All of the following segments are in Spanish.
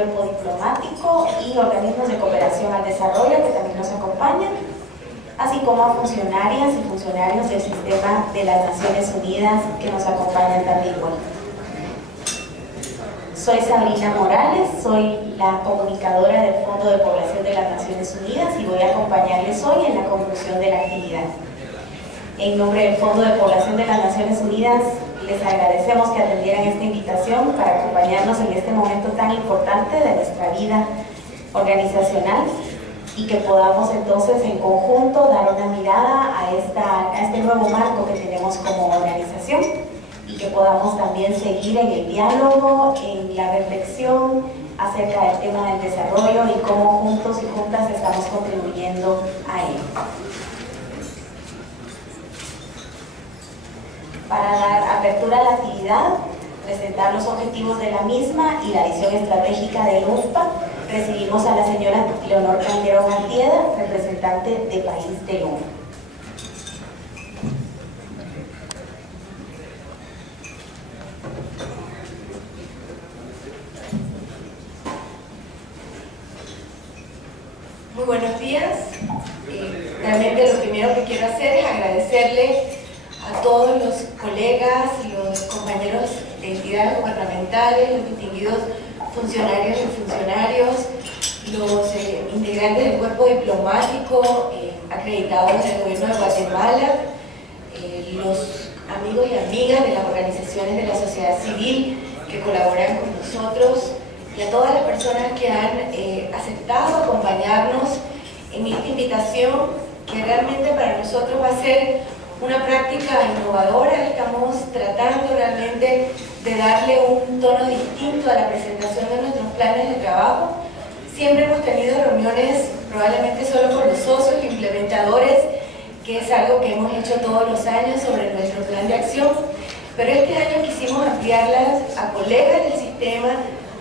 cuerpo diplomático y organismos de cooperación al desarrollo que también nos acompañan, así como a funcionarias y funcionarios del sistema de las Naciones Unidas que nos acompañan también hoy. Soy Sabrina Morales, soy la comunicadora del Fondo de Población de las Naciones Unidas y voy a acompañarles hoy en la conclusión de la actividad. En nombre del Fondo de Población de las Naciones Unidas, les agradecemos que atendieran esta invitación para acompañarnos en este momento tan importante de nuestra vida organizacional y que podamos entonces en conjunto dar una mirada a este nuevo marco que tenemos como organización y que podamos también seguir en el diálogo, en la reflexión acerca del tema del desarrollo y cómo juntos y juntas estamos contribuyendo a él. Para dar apertura a la actividad, presentar los objetivos de la misma y la visión estratégica del UNFPA, recibimos a la señora Leonor Calderón Artieda, representante de país del UNFPA. Muy buenos días. Realmente lo primero que quiero hacer es agradecerle a todos los colegas y los compañeros de entidades gubernamentales, los distinguidos funcionarios y funcionarios, los integrantes del cuerpo diplomático acreditados del gobierno de Guatemala, los amigos y amigas de las organizaciones de la sociedad civil que colaboran con nosotros y a todas las personas que han aceptado acompañarnos en esta invitación que realmente para nosotros va a ser una práctica innovadora. Estamos tratando realmente de darle un tono distinto a la presentación de nuestros planes de trabajo. Siempre hemos tenido reuniones probablemente solo con los socios implementadores, que es algo que hemos hecho todos los años sobre nuestro plan de acción, pero este año quisimos ampliarlas a colegas del sistema,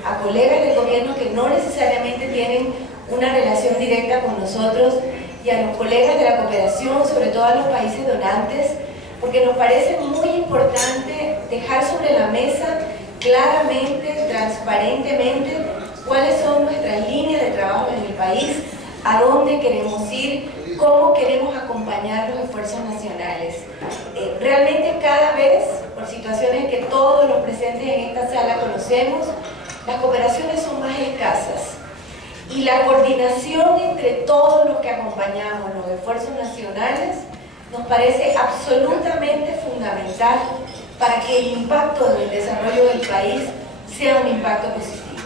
a colegas del gobierno que no necesariamente tienen una relación directa con nosotros, y a los colegas de la cooperación, sobre todo a los países donantes, porque nos parece muy importante dejar sobre la mesa claramente, transparentemente, cuáles son nuestras líneas de trabajo en el país, a dónde queremos ir, cómo queremos acompañar los esfuerzos nacionales. Realmente cada vez, por situaciones que todos los presentes en esta sala conocemos, las cooperaciones son más escasas. Y la coordinación entre todos los que acompañamos los esfuerzos nacionales nos parece absolutamente fundamental para que el impacto del desarrollo del país sea un impacto positivo.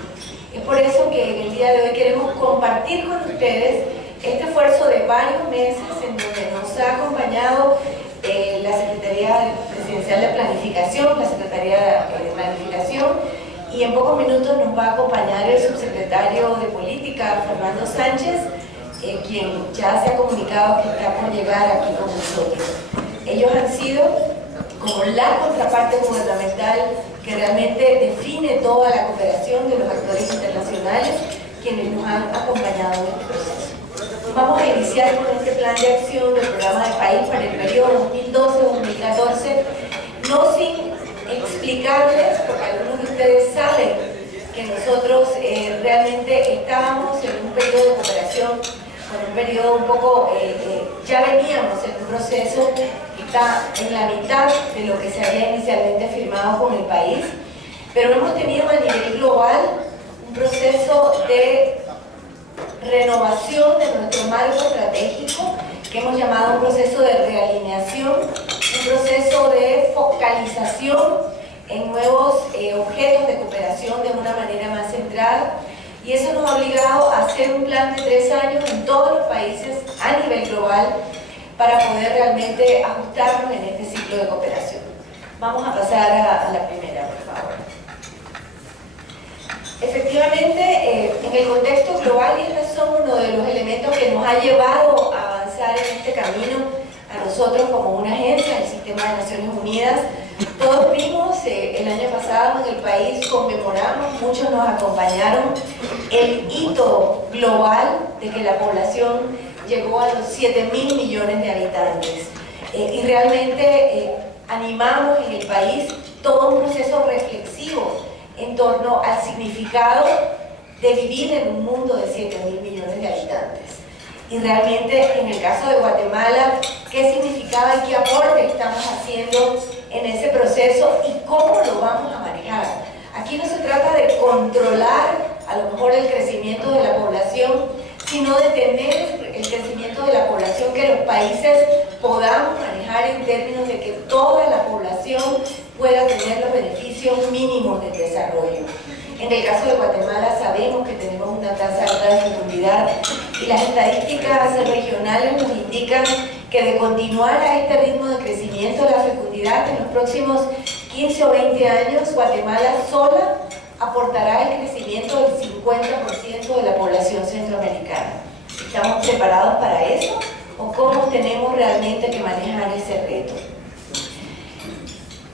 Es por eso que en el día de hoy queremos compartir con ustedes este esfuerzo de varios meses en donde nos ha acompañado la Secretaría Presidencial de Planificación, la Secretaría de Planificación, y en pocos minutos nos va a acompañar el subsecretario de Política, Fernando Sánchez, quien ya se ha comunicado que está por llegar aquí con nosotros. Ellos han sido como la contraparte gubernamental que realmente define toda la cooperación de los actores internacionales, quienes nos han acompañado en este proceso. Vamos a iniciar con este plan de acción del programa de país para el periodo 2012-2014, no sin explicarles, porque algunos de ustedes saben que nosotros realmente estábamos en un periodo de cooperación, en un periodo un poco, ya veníamos en un proceso que está en la mitad de lo que se había inicialmente firmado con el país, pero hemos tenido a nivel global un proceso de renovación de nuestro marco estratégico que hemos llamado un proceso de realineación, un proceso de focalización en nuevos objetos de cooperación de una manera más centrada, y eso nos ha obligado a hacer un plan de 3 años en todos los países a nivel global para poder realmente ajustarnos en este ciclo de cooperación. Vamos a pasar a la primera, por favor. Efectivamente, en el contexto global, y estos son uno de los elementos que nos ha llevado a avanzar en este camino, a nosotros como una agencia del Sistema de Naciones Unidas, todos vimos el año pasado en el país, conmemoramos, muchos nos acompañaron, el hito global de que la población llegó a los 7.000 millones de habitantes. Y realmente animamos en el país todo un proceso reflexivo en torno al significado de vivir en un mundo de 7.000 millones de habitantes. Y realmente, en el caso de Guatemala, ¿qué significaba y qué aporte estamos haciendo en ese proceso y cómo lo vamos a manejar? Aquí no se trata de controlar a lo mejor el crecimiento de la población, sino de tener el crecimiento de la población que los países podamos manejar en términos de que toda la población pueda tener los beneficios mínimos del desarrollo. En el caso de Guatemala sabemos que tenemos una tasa alta de fecundidad y las estadísticas regionales nos indican que de continuar a este ritmo de crecimiento de la fecundidad en los próximos 15 o 20 años, Guatemala sola aportará el crecimiento del 50% de la población centroamericana. ¿Estamos preparados para eso o cómo tenemos realmente que manejar ese reto?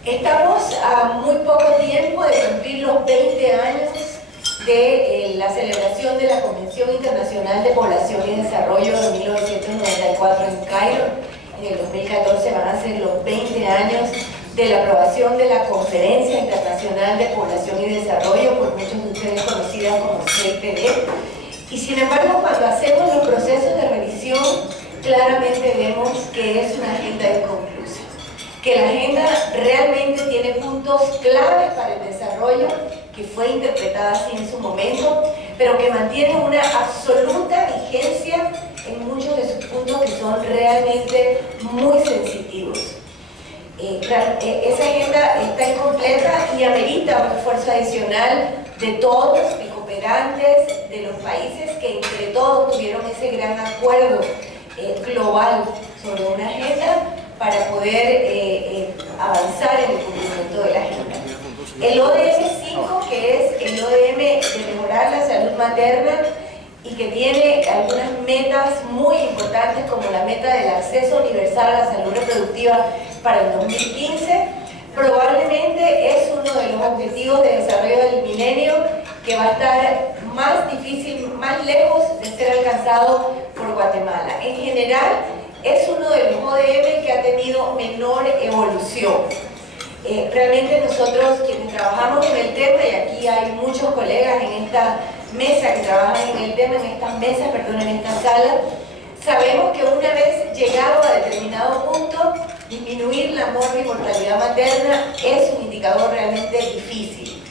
Estamos a muy poco tiempo de cumplir los 20 años de la celebración de la Convención Internacional de Población y Desarrollo de 1994 en Cairo. En el 2014 van a ser los 20 años de la aprobación de la Conferencia Internacional de Población y Desarrollo, por muchos de ustedes conocida como CIPD. Y sin embargo, cuando hacemos los procesos de revisión, claramente vemos que es una agenda inconclusa, que la agenda realmente tiene puntos claves para el desarrollo, que fue interpretada así en su momento, pero que mantiene una absoluta vigencia en muchos de sus puntos que son realmente muy sensitivos. Esa agenda está incompleta y amerita un esfuerzo adicional de todos, de cooperantes, de los países que entre todos tuvieron ese gran acuerdo global sobre una agenda para poder avanzar en el cumplimiento de la agenda. El ODS 5, que es el ODM de mejorar la salud materna y que tiene algunas metas muy importantes como la meta del acceso universal a la salud reproductiva para el 2015, probablemente es uno de los objetivos de desarrollo del milenio que va a estar más difícil, más lejos de ser alcanzado por Guatemala. En general, es uno de los ODM que ha tenido menor evolución. Realmente nosotros quienes trabajamos en el tema, y aquí hay muchos colegas en esta mesa que trabajan en el tema, en esta sala, sabemos que una vez llegado a determinado punto, disminuir la mortalidad materna es un indicador realmente difícil.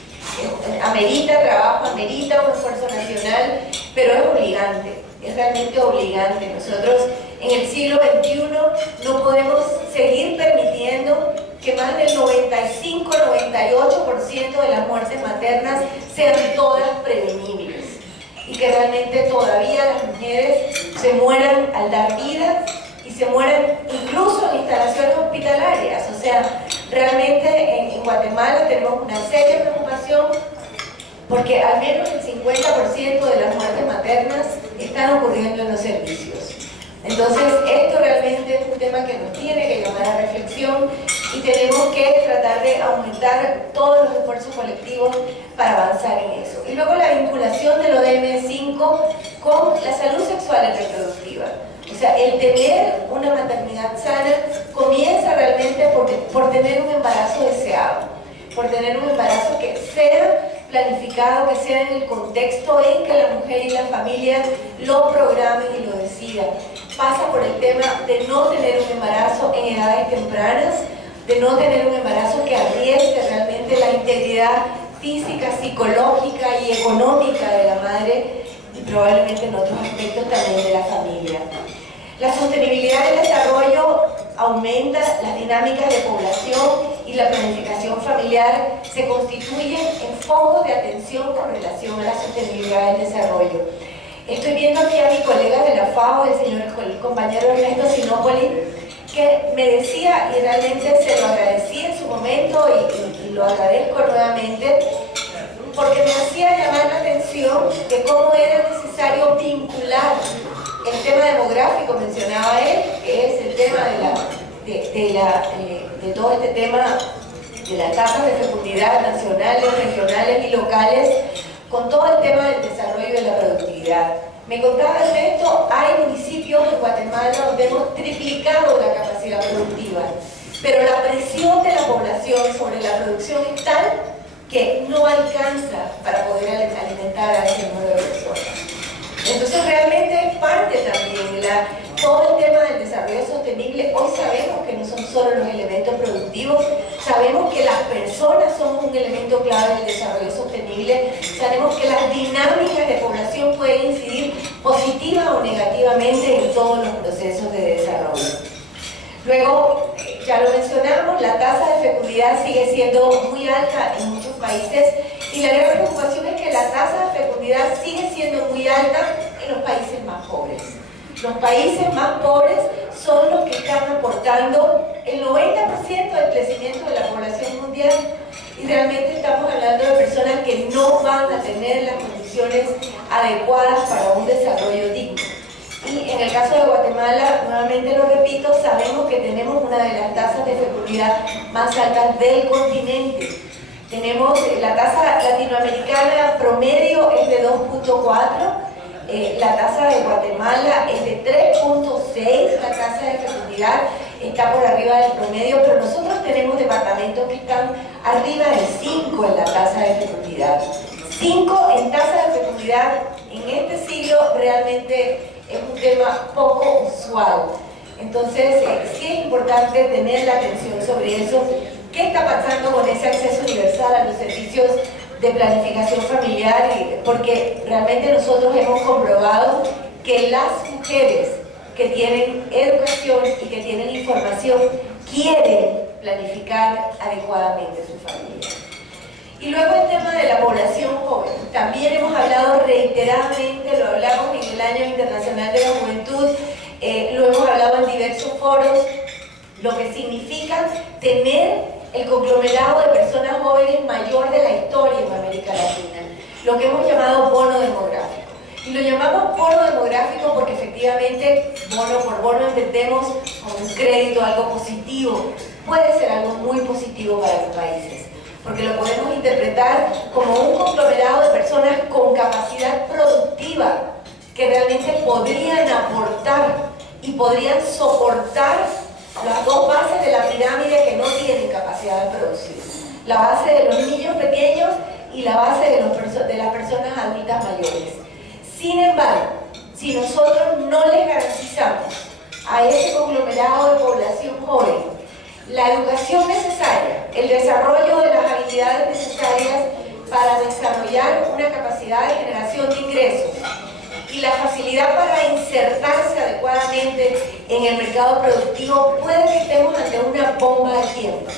Amerita trabajo, amerita un esfuerzo nacional, pero es obligante, es realmente obligante. Nosotros en el siglo XXI no podemos seguir permitiendo que más del 95-98% de las muertes maternas sean todas prevenibles y que realmente todavía las mujeres se mueran al dar vida y se mueran incluso en instalaciones hospitalarias. O sea, realmente en Guatemala tenemos una seria preocupación porque al menos el 50% de las muertes maternas están ocurriendo en los servicios. Entonces, esto realmente es un tema que nos tiene que llamar a reflexión y tenemos que tratar de aumentar todos los esfuerzos colectivos para avanzar en eso. Y luego la vinculación del ODM5 con la salud sexual y reproductiva. O sea, el tener una maternidad sana comienza realmente por tener un embarazo deseado, por tener un embarazo que sea planificado, que sea en el contexto en que la mujer y la familia lo programen y lo decidan. Pasa por el tema de no tener un embarazo en edades tempranas, de no tener un embarazo que arriesgue realmente la integridad física, psicológica y económica de la madre y probablemente en otros aspectos también de la familia. La sostenibilidad del desarrollo aumenta las dinámicas de población y la planificación familiar se constituyen en focos de atención con relación a la sostenibilidad del desarrollo. Estoy viendo aquí a mi colega de la FAO, el compañero Ernesto Sinopoli, que me decía, y realmente se lo agradecí en su momento y lo agradezco nuevamente, porque me hacía llamar la atención de cómo era necesario vincular el tema demográfico, mencionaba él, que es el tema de todo este tema de las tasas de fecundidad nacionales, regionales y locales, con todo el tema del desarrollo y de la productividad. Me contaba Ernesto, hay municipios en Guatemala donde hemos triplicado la capacidad productiva, pero la presión de la población sobre la producción es tal que no alcanza para poder alimentar a ese número de personas. Entonces realmente es parte también de todo el tema del desarrollo sostenible. Hoy sabemos que no son solo los elementos productivos, sabemos que las personas son un elemento clave del desarrollo sostenible, sabemos que las dinámicas de población pueden incidir positiva o negativamente en todos los procesos de desarrollo. Luego, ya lo mencionamos, la tasa de fecundidad sigue siendo muy alta en muchos países y la gran preocupación es que la tasa de fecundidad sigue siendo muy alta en los países más pobres. Los países más pobres son los que están aportando el 90% del crecimiento de la población mundial y realmente estamos hablando de personas que no van a tener las condiciones adecuadas para un desarrollo digno. Y en el caso de Guatemala, nuevamente lo repito, sabemos que tenemos una de las tasas de fecundidad más altas del continente. Tenemos la tasa latinoamericana promedio es de 2.4, la tasa de Guatemala es de 3.6, la tasa de fecundidad está por arriba del promedio, pero nosotros tenemos departamentos que están arriba de 5 en la tasa de fecundidad. 5 en tasa de fecundidad en este siglo realmente es un tema poco usual. Entonces, sí es importante tener la atención sobre eso. ¿Qué está pasando con ese acceso universal a los servicios de planificación familiar? Porque realmente nosotros hemos comprobado que las mujeres que tienen educación y que tienen información quieren planificar adecuadamente su familia. Y luego el tema de la población joven. También hemos hablado reiteradamente, lo hablamos en el Año Internacional de la Juventud, lo hemos hablado en diversos foros, lo que significa tener el conglomerado de personas jóvenes mayor de la historia en América Latina, lo que hemos llamado bono demográfico. Y lo llamamos bono demográfico porque efectivamente, bono por bono entendemos como un crédito, algo positivo. Puede ser algo muy positivo para los países, porque lo podemos interpretar como un conglomerado de personas con capacidad productiva que realmente podrían aportar y podrían soportar las dos bases de la pirámide que no tienen capacidad de producir. La base de los niños pequeños y la base de las personas adultas mayores. Sin embargo, si nosotros no les garantizamos a ese conglomerado de población joven la educación necesaria, el desarrollo de las habilidades necesarias para desarrollar una capacidad de generación de ingresos y la facilidad para insertarse adecuadamente en el mercado productivo, puede que estemos ante una bomba de tiempo,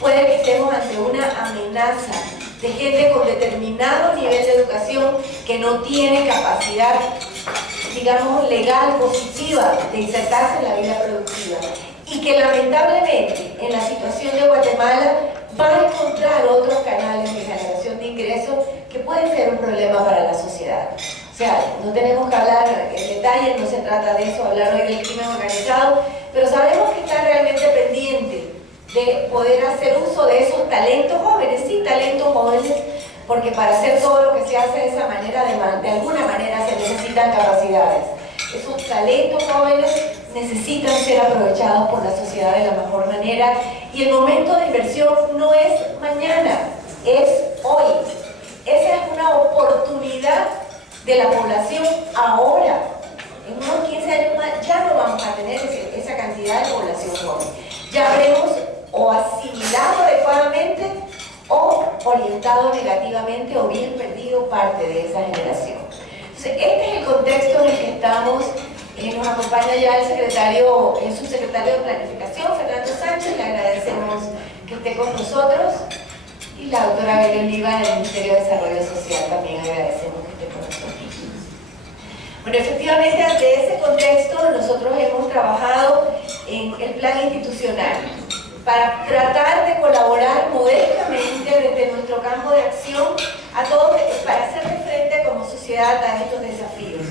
puede que estemos ante una amenaza de gente con determinado nivel de educación que no tiene capacidad, digamos, legal, positiva de insertarse en la vida productiva y que lamentablemente en la situación de Guatemala va a encontrar otros canales de generación de ingresos que pueden ser un problema para la sociedad. O sea, no tenemos que hablar en detalle, no se trata de eso, hablar hoy del crimen organizado, pero sabemos que está realmente pendiente de poder hacer uso de esos talentos jóvenes, sí, talentos jóvenes, porque para hacer todo lo que se hace de esa manera, de alguna manera se necesitan capacidades. Esos talentos jóvenes necesitan ser aprovechados por la sociedad de la mejor manera y el momento de inversión no es mañana, es hoy. Esa es una oportunidad de la población ahora. En unos 15 años más ya no vamos a tener esa cantidad de población joven. Ya habremos o asimilado adecuadamente o orientado negativamente o bien perdido parte de esa generación. Entonces, este es el contexto en el que estamos. Nos acompaña ya el subsecretario de Planificación, Fernando Sánchez, le agradecemos que esté con nosotros, y la doctora Beli Oliva del Ministerio de Desarrollo Social también agradecemos que esté con nosotros. Bueno, efectivamente, ante ese contexto nosotros hemos trabajado en el plan institucional para tratar de colaborar modestamente desde nuestro campo de acción a todos, para hacerle frente como sociedad a estos desafíos.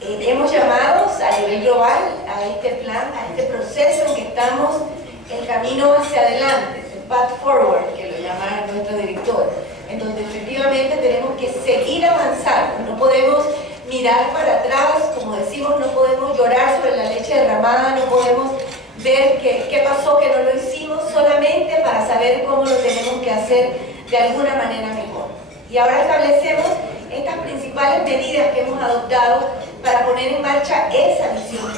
Hemos llamado a nivel global a este plan, a este proceso en que estamos, el camino hacia adelante, el path forward, que lo llama nuestro director, en donde efectivamente tenemos que seguir avanzando, no podemos mirar para atrás, como decimos, no podemos llorar sobre la leche derramada, no podemos ver qué pasó, que no lo hicimos, solamente para saber cómo lo tenemos que hacer de alguna manera mejor. Y ahora establecemos estas principales medidas que hemos adoptado para poner en marcha esa visión.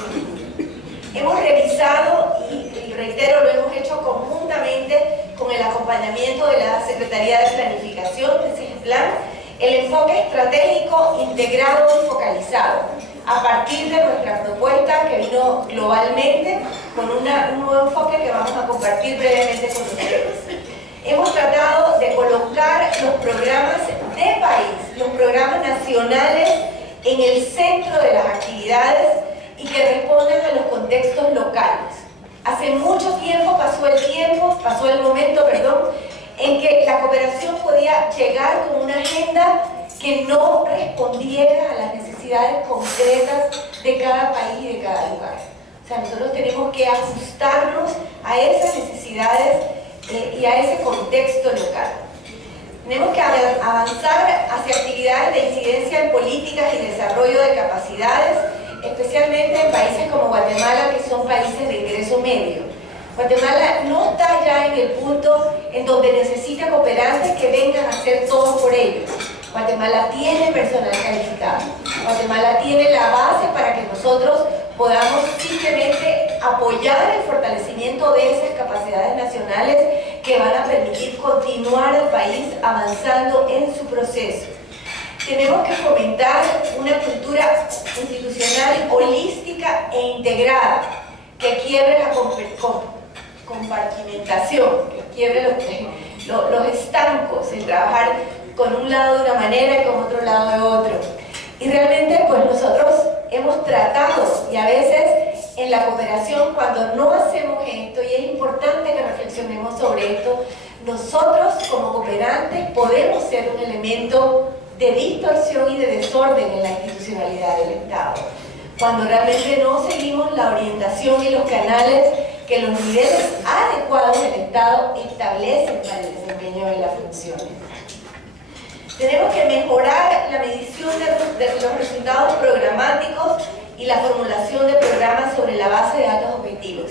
Hemos revisado, y reitero, lo hemos hecho conjuntamente con el acompañamiento de la Secretaría de Planificación de CEGEPLAN, el enfoque estratégico integrado y focalizado, a partir de nuestra propuesta que vino globalmente con un nuevo enfoque que vamos a compartir brevemente con ustedes. Hemos tratado de colocar los programas de país, los programas nacionales, en el centro de las actividades y que respondan a los contextos locales. Hace mucho tiempo pasó el momento, en que la cooperación podía llegar con una agenda que no respondiera a las necesidades concretas de cada país y de cada lugar. O sea, nosotros tenemos que ajustarnos a esas necesidades y a ese contexto local. Tenemos que avanzar hacia actividades de incidencia en políticas y desarrollo de capacidades, especialmente en países como Guatemala, que son países de ingreso medio. Guatemala no está ya en el punto en donde necesita cooperantes que vengan a hacer todo por ellos. Guatemala tiene personal calificado. Guatemala tiene la base para que nosotros podamos simplemente apoyar el fortalecimiento de esas capacidades nacionales que van a permitir continuar al país avanzando en su proceso. Tenemos que fomentar una cultura institucional holística e integrada que quiebre la compartimentación, que quiebre los estancos, el trabajar con un lado de una manera y con otro lado de otro. Y realmente pues nosotros hemos tratado, y a veces en la cooperación cuando no hacemos esto, y es importante que reflexionemos sobre esto, nosotros como cooperantes podemos ser un elemento de distorsión y de desorden en la institucionalidad del Estado, cuando realmente no seguimos la orientación y los canales que los niveles adecuados del Estado establecen para el desempeño de las funciones. Tenemos que mejorar la medición de los resultados programáticos y la formulación de programas sobre la base de datos objetivos.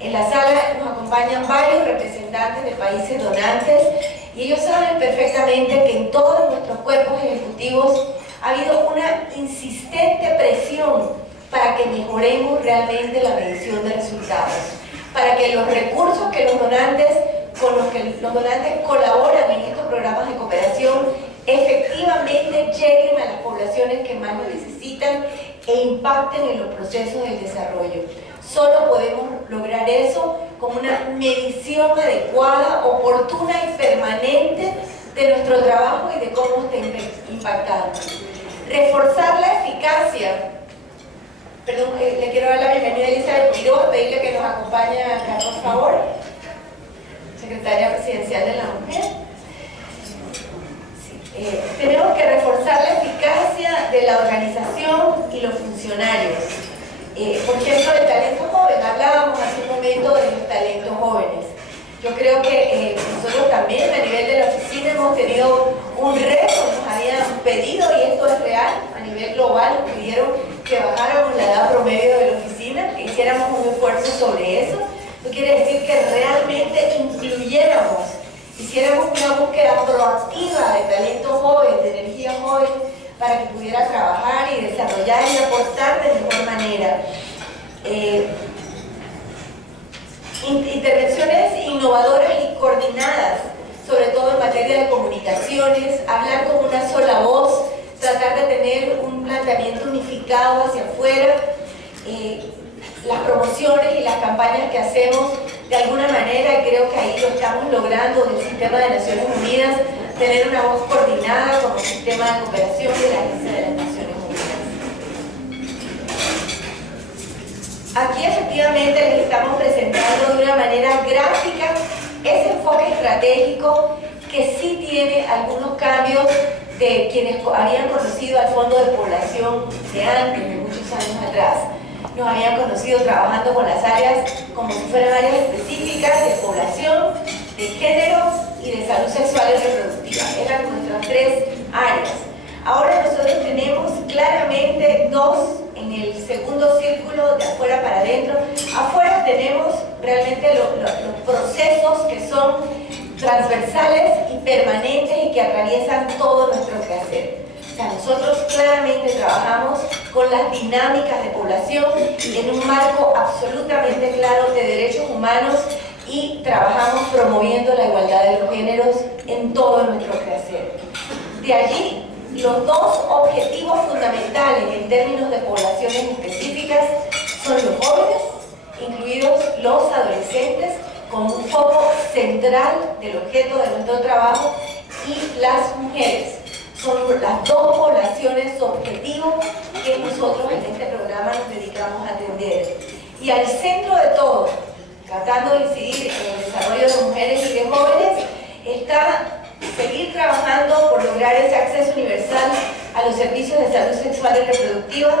En la sala nos acompañan varios representantes de países donantes y ellos saben perfectamente que en todos nuestros cuerpos ejecutivos ha habido una insistente presión para que mejoremos realmente la medición de resultados, para que los recursos que los donantes, con los que los donantes colaboran en estos programas de cooperación efectivamente lleguen a las poblaciones que más lo necesitan e impacten en los procesos del desarrollo. Solo podemos lograr eso con una medición adecuada, oportuna y permanente de nuestro trabajo y de cómo está impactando. Reforzar la eficacia. Perdón, le quiero dar la bienvenida a Elizabeth Quiroz, pedirle que nos acompañe acá, por favor. Secretaria Presidencial de la Mujer. Tenemos que reforzar la eficacia de la organización y los funcionarios. Por ejemplo, el talento joven. Hablábamos hace un momento de los talentos jóvenes. Yo creo que nosotros también a nivel de la oficina hemos tenido un reto, nos habían pedido, y esto es real, a nivel global nos pidieron que bajáramos la edad promedio de la oficina, que hiciéramos un esfuerzo sobre eso. Eso quiere decir que realmente incluyéramos, hiciéramos una búsqueda proactiva de talento joven, de energía joven, para que pudiera trabajar y desarrollar y aportar de mejor manera. Intervenciones innovadoras y coordinadas, sobre todo en materia de comunicaciones, hablar con una sola voz, tratar de tener un planteamiento unificado hacia afuera, las promociones y las campañas que hacemos de alguna manera, y creo que ahí lo estamos logrando en el sistema de Naciones Unidas, tener una voz coordinada como sistema de cooperación de la Agencia de las Naciones Unidas. Aquí efectivamente les estamos presentando de una manera gráfica ese enfoque estratégico que sí tiene algunos cambios de quienes habían conocido al Fondo de Población de antes, de muchos años atrás. Nos habían conocido trabajando con las áreas como si fueran áreas específicas de población, de género y de salud sexual y reproductiva. Eran nuestras tres áreas. Ahora nosotros tenemos claramente dos en el segundo círculo, de afuera para adentro. Afuera tenemos realmente los procesos que son transversales y permanentes y que atraviesan todo nuestro quehacer. O sea, nosotros claramente trabajamos con las dinámicas de población en un marco absolutamente claro de derechos humanos y trabajamos promoviendo la igualdad de los géneros en todo nuestro quehacer. De allí, los dos objetivos fundamentales en términos de poblaciones específicas son los jóvenes, incluidos los adolescentes, como un foco central del objeto de nuestro trabajo, y las mujeres. Son las dos poblaciones objetivos que nosotros en este programa nos dedicamos a atender. Y al centro de todo, tratando de incidir en el desarrollo de mujeres y de jóvenes, está seguir trabajando por lograr ese acceso universal a los servicios de salud sexual y reproductiva,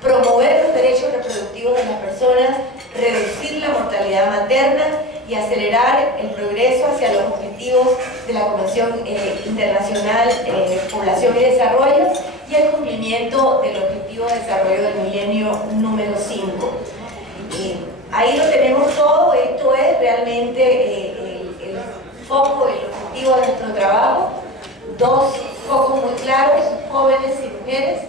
promover los derechos reproductivos de las personas, reducir la mortalidad materna y acelerar el progreso hacia los objetivos de la Convención Internacional Población y Desarrollo y el cumplimiento del Objetivo de Desarrollo del Milenio número 5. Ahí lo tenemos todo. Esto es realmente el foco, el objetivo de nuestro trabajo. Dos focos muy claros: jóvenes y mujeres,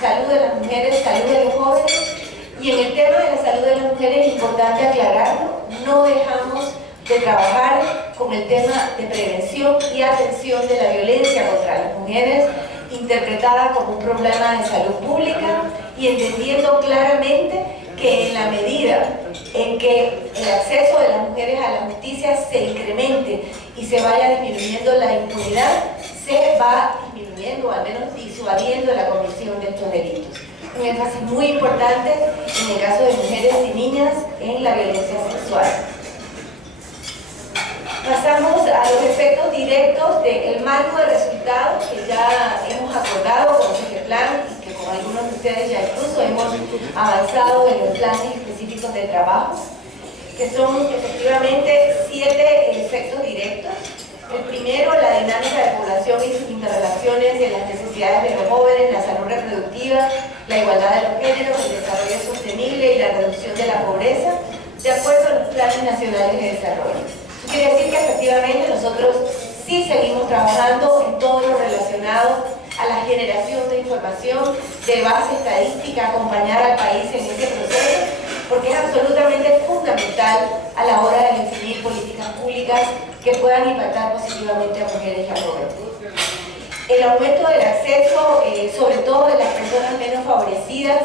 salud de las mujeres, salud de los jóvenes. Y en el tema de la salud de las mujeres es importante aclararlo, no dejamos de trabajar con el tema de prevención y atención de la violencia contra las mujeres, interpretada como un problema de salud pública, y entendiendo claramente que en la medida en que el acceso de las mujeres a la justicia se incremente y se vaya disminuyendo la impunidad, se va disminuyendo o al menos disuadiendo la comisión de estos delitos. Un énfasis muy importante en el caso de mujeres y niñas en la violencia sexual. Pasamos a los efectos directos del marco de resultados que ya hemos acordado con este plan y que con algunos de ustedes ya incluso hemos avanzado en los planes específicos de trabajo, que son efectivamente 7 efectos directos. El primero, la dinámica de población y sus interrelaciones en las necesidades de los jóvenes, la salud reproductiva, la igualdad de los géneros, el desarrollo sostenible y la reducción de la pobreza, de acuerdo a los planes nacionales de desarrollo. Eso quiere decir que efectivamente nosotros sí seguimos trabajando en todo lo relacionado a la generación de información, de base estadística, acompañar al país en este proceso, porque es absolutamente fundamental a la hora de definir políticas públicas que puedan impactar positivamente a mujeres y a jóvenes. El aumento del acceso, sobre todo de las personas menos favorecidas,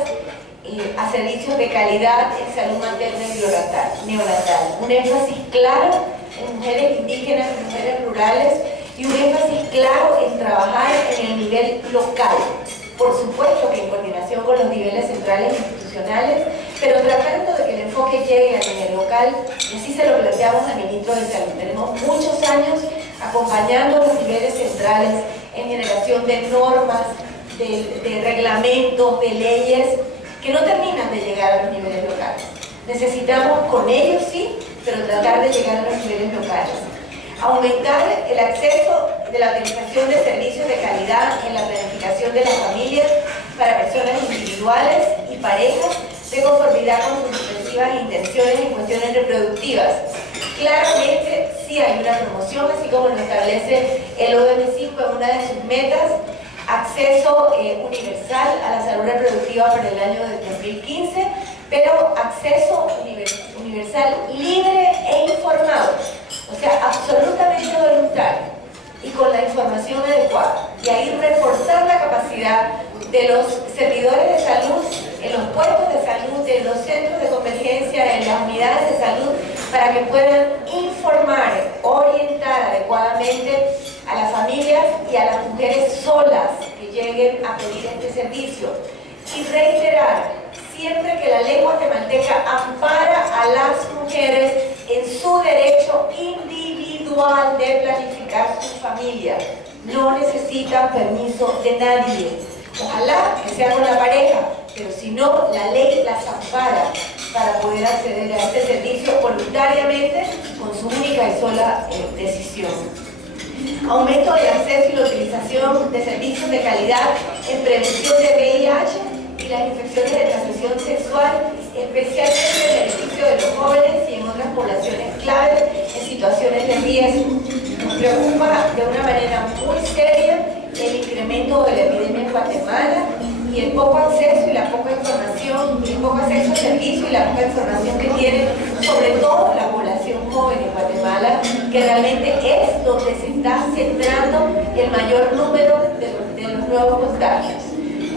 a servicios de calidad en salud materna y neonatal. Un énfasis claro en mujeres indígenas y mujeres rurales, y un énfasis claro en trabajar en el nivel local. Por supuesto que en coordinación con los niveles centrales e institucionales, pero tratando de que el enfoque llegue a nivel local, y así se lo planteamos al ministro de Salud. Tenemos muchos años acompañando a los niveles centrales en generación de normas, de reglamentos, de leyes, que no terminan de llegar a los niveles locales. Necesitamos con ellos sí, pero tratar de llegar a los niveles locales. Aumentar el acceso de la utilización de servicios de calidad en la planificación de las familias para personas individuales y parejas de conformidad con sus respectivas intenciones en cuestiones reproductivas. Claramente sí hay una promoción, así como lo establece el ODM5 en una de sus metas: acceso universal a la salud reproductiva para el año de 2015, pero acceso universal libre e informado, o sea, absolutamente voluntario y con la información adecuada. Y ahí reforzar la capacidad de los servidores de salud, en los puestos de salud, en los centros de convergencia, en las unidades de salud, para que puedan informar, orientar adecuadamente a las familias y a las mujeres solas que lleguen a pedir este servicio. Y reiterar siempre que la ley guatemalteca ampara a las mujeres en su derecho individual de planificar su familia. No necesitan permiso de nadie. Ojalá que sea con la pareja, pero si no, la ley las ampara para poder acceder a este servicio voluntariamente con su única y sola decisión. Aumento del acceso y la utilización de servicios de calidad en prevención de VIH y las infecciones de transmisión sexual, especialmente en beneficio de los jóvenes y en otras estas poblaciones claves en situaciones de riesgo. Nos preocupa de una manera muy seria el incremento de la epidemia en Guatemala y el poco acceso y la poca información, el poco acceso al servicio y la poca información que tiene, sobre todo la población joven en Guatemala, que realmente es donde se está centrando el mayor número de los nuevos contagios.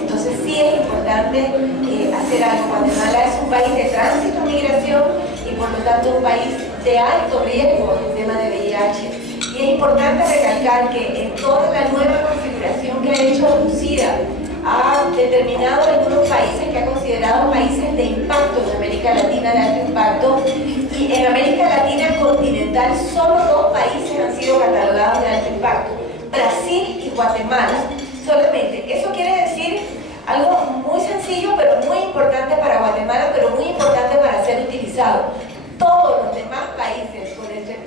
Entonces sí es importante hacer algo. Guatemala es un país de tránsito, migración y por lo tanto un país de alto riesgo en el tema de VIH. Y es importante recalcar que en toda la nueva configuración que ha hecho Lucía, ha determinado algunos países que ha considerado países de impacto en América Latina, de alto impacto, y en América Latina continental solo 2 países han sido catalogados de alto impacto, Brasil y Guatemala solamente. Eso quiere decir algo muy sencillo pero muy importante para Guatemala, pero muy importante para ser utilizado. Todos los demás países,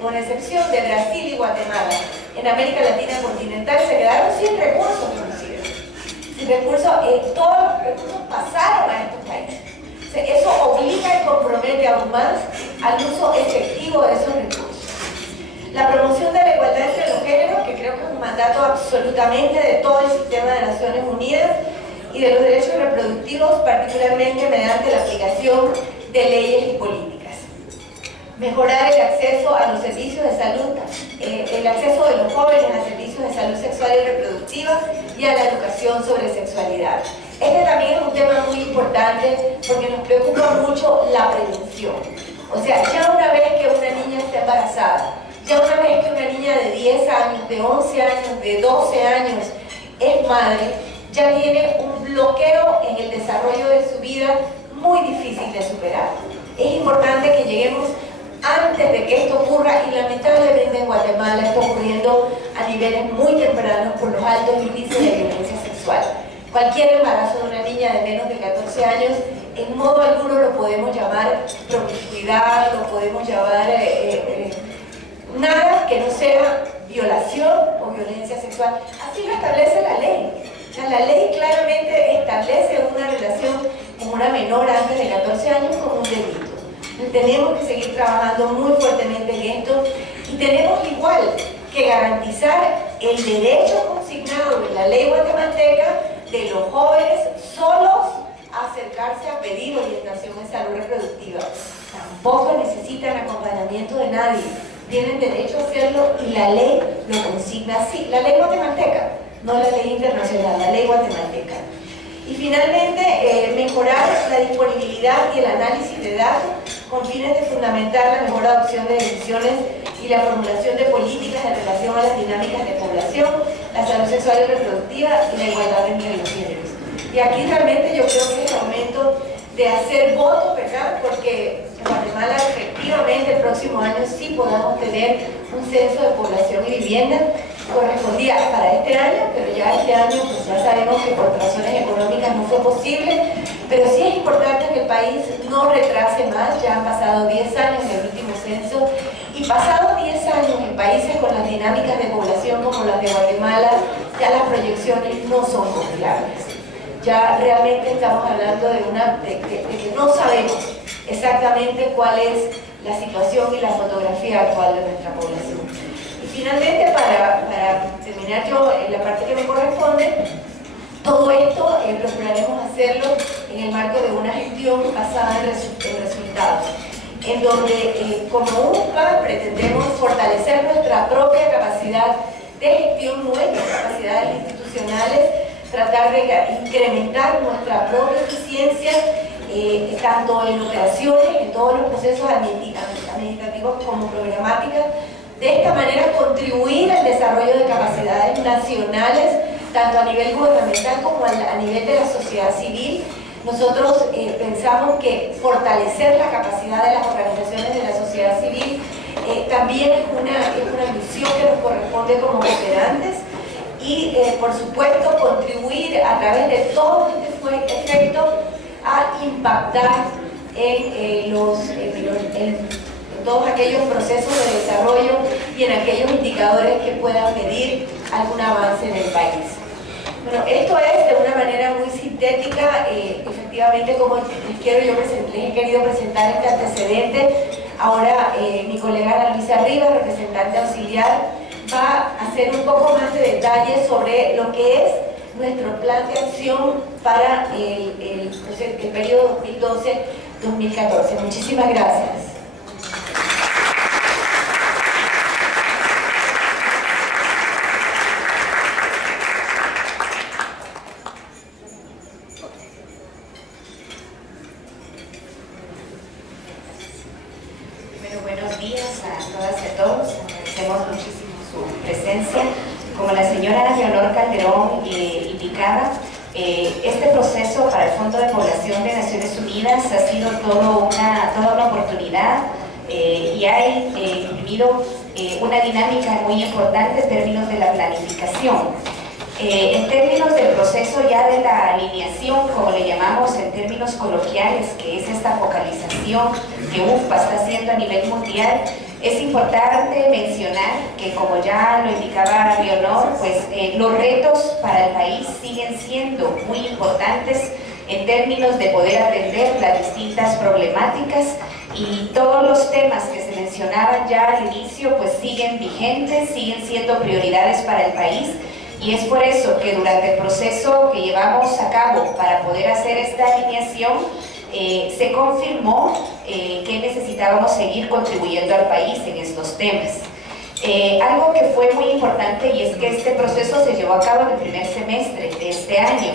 con excepción de Brasil y Guatemala, en América Latina continental se quedaron sin recursos producidos. Sin recursos, todos los recursos pasaron a estos países. O sea, eso obliga y compromete aún más al uso efectivo de esos recursos. La promoción de la igualdad entre los géneros, que creo que es un mandato absolutamente de todo el sistema de Naciones Unidas, y de los derechos reproductivos, particularmente mediante la aplicación de leyes y políticas. Mejorar el acceso a los servicios de salud, el acceso de los jóvenes a servicios de salud sexual y reproductiva y a la educación sobre sexualidad. Este también es un tema muy importante porque nos preocupa mucho la prevención. O sea, ya una vez que una niña está embarazada, ya una vez que una niña de 10 años, de 11 años, de 12 años es madre, ya tiene un bloqueo en el desarrollo de su vida muy difícil de superar. Es importante que lleguemos antes de que esto ocurra y lamentablemente en Guatemala está ocurriendo a niveles muy tempranos por los altos índices de violencia sexual. Cualquier embarazo de una niña de menos de 14 años, en modo alguno lo podemos llamar promiscuidad, lo podemos llamar nada que no sea violación o violencia sexual. Así lo establece la ley. O sea, la ley claramente establece una relación con una menor antes de 14 años como un delito. Tenemos que seguir trabajando muy fuertemente en esto y tenemos igual que garantizar el derecho consignado en la ley guatemalteca de los jóvenes solos a acercarse a pedir orientación en salud reproductiva. Tampoco necesitan acompañamiento de nadie, tienen derecho a hacerlo y la ley lo consigna así, la ley guatemalteca, no la ley internacional, la ley guatemalteca. Y finalmente, mejorar la disponibilidad y el análisis de datos con fines de fundamentar la mejor adopción de decisiones y la formulación de políticas en relación a las dinámicas de población, la salud sexual y reproductiva y la igualdad entre los géneros. Y aquí realmente yo creo que es el momento de hacer votos, ¿verdad? Porque en Guatemala efectivamente el próximo año sí podamos tener un censo de población y vivienda. Correspondía para este año, pero ya este año pues ya sabemos que por razones económicas no fue posible, pero sí es importante que el país no retrase más. Ya han pasado 10 años del último censo y pasados 10 años en países con las dinámicas de población como las de Guatemala, ya las proyecciones no son confiables. Ya realmente estamos hablando de que no sabemos exactamente cuál es la situación y la fotografía actual de nuestra población. Finalmente, para terminar yo en la parte que me corresponde, todo esto procuraremos hacerlo en el marco de una gestión basada en resultados, en donde como UNPA pretendemos fortalecer nuestra propia capacidad de gestión, nuestras capacidades institucionales, tratar de incrementar nuestra propia eficiencia, tanto en operaciones, en todos los procesos administrativos como programáticas. De esta manera contribuir al desarrollo de capacidades nacionales, tanto a nivel gubernamental como a nivel de la sociedad civil. Nosotros pensamos que fortalecer la capacidad de las organizaciones de la sociedad civil también es una misión que nos corresponde como cooperantes y por supuesto contribuir a través de todo este efecto a impactar en todos aquellos procesos de desarrollo y en aquellos indicadores que puedan medir algún avance en el país. Bueno, esto es de una manera muy sintética, efectivamente como les he querido presentar este antecedente Ahora mi colega Ana Luisa Rivas, representante auxiliar, va a hacer un poco más de detalle sobre lo que es nuestro plan de acción para el periodo 2012-2014. Muchísimas gracias. Buenos días a todas y a todos. Agradecemos muchísimo su presencia. Como la señora Leonor Calderón indicaba, este proceso para el Fondo de Población de Naciones Unidas ha sido toda una oportunidad y ha imprimido una dinámica muy importante en términos de la planificación. En términos del proceso ya de la alineación, como le llamamos en términos coloquiales, que es esta focalización que UNFPA está haciendo a nivel mundial, es importante mencionar que, como ya lo indicaba Leonor, pues los retos para el país siguen siendo muy importantes en términos de poder atender las distintas problemáticas, y todos los temas que se mencionaban ya al inicio pues siguen vigentes, siguen siendo prioridades para el país. Y es por eso que durante el proceso que llevamos a cabo para poder hacer esta alineación, se confirmó que necesitábamos seguir contribuyendo al país en estos temas. Algo que fue muy importante, y es que este proceso se llevó a cabo en el primer semestre de este año,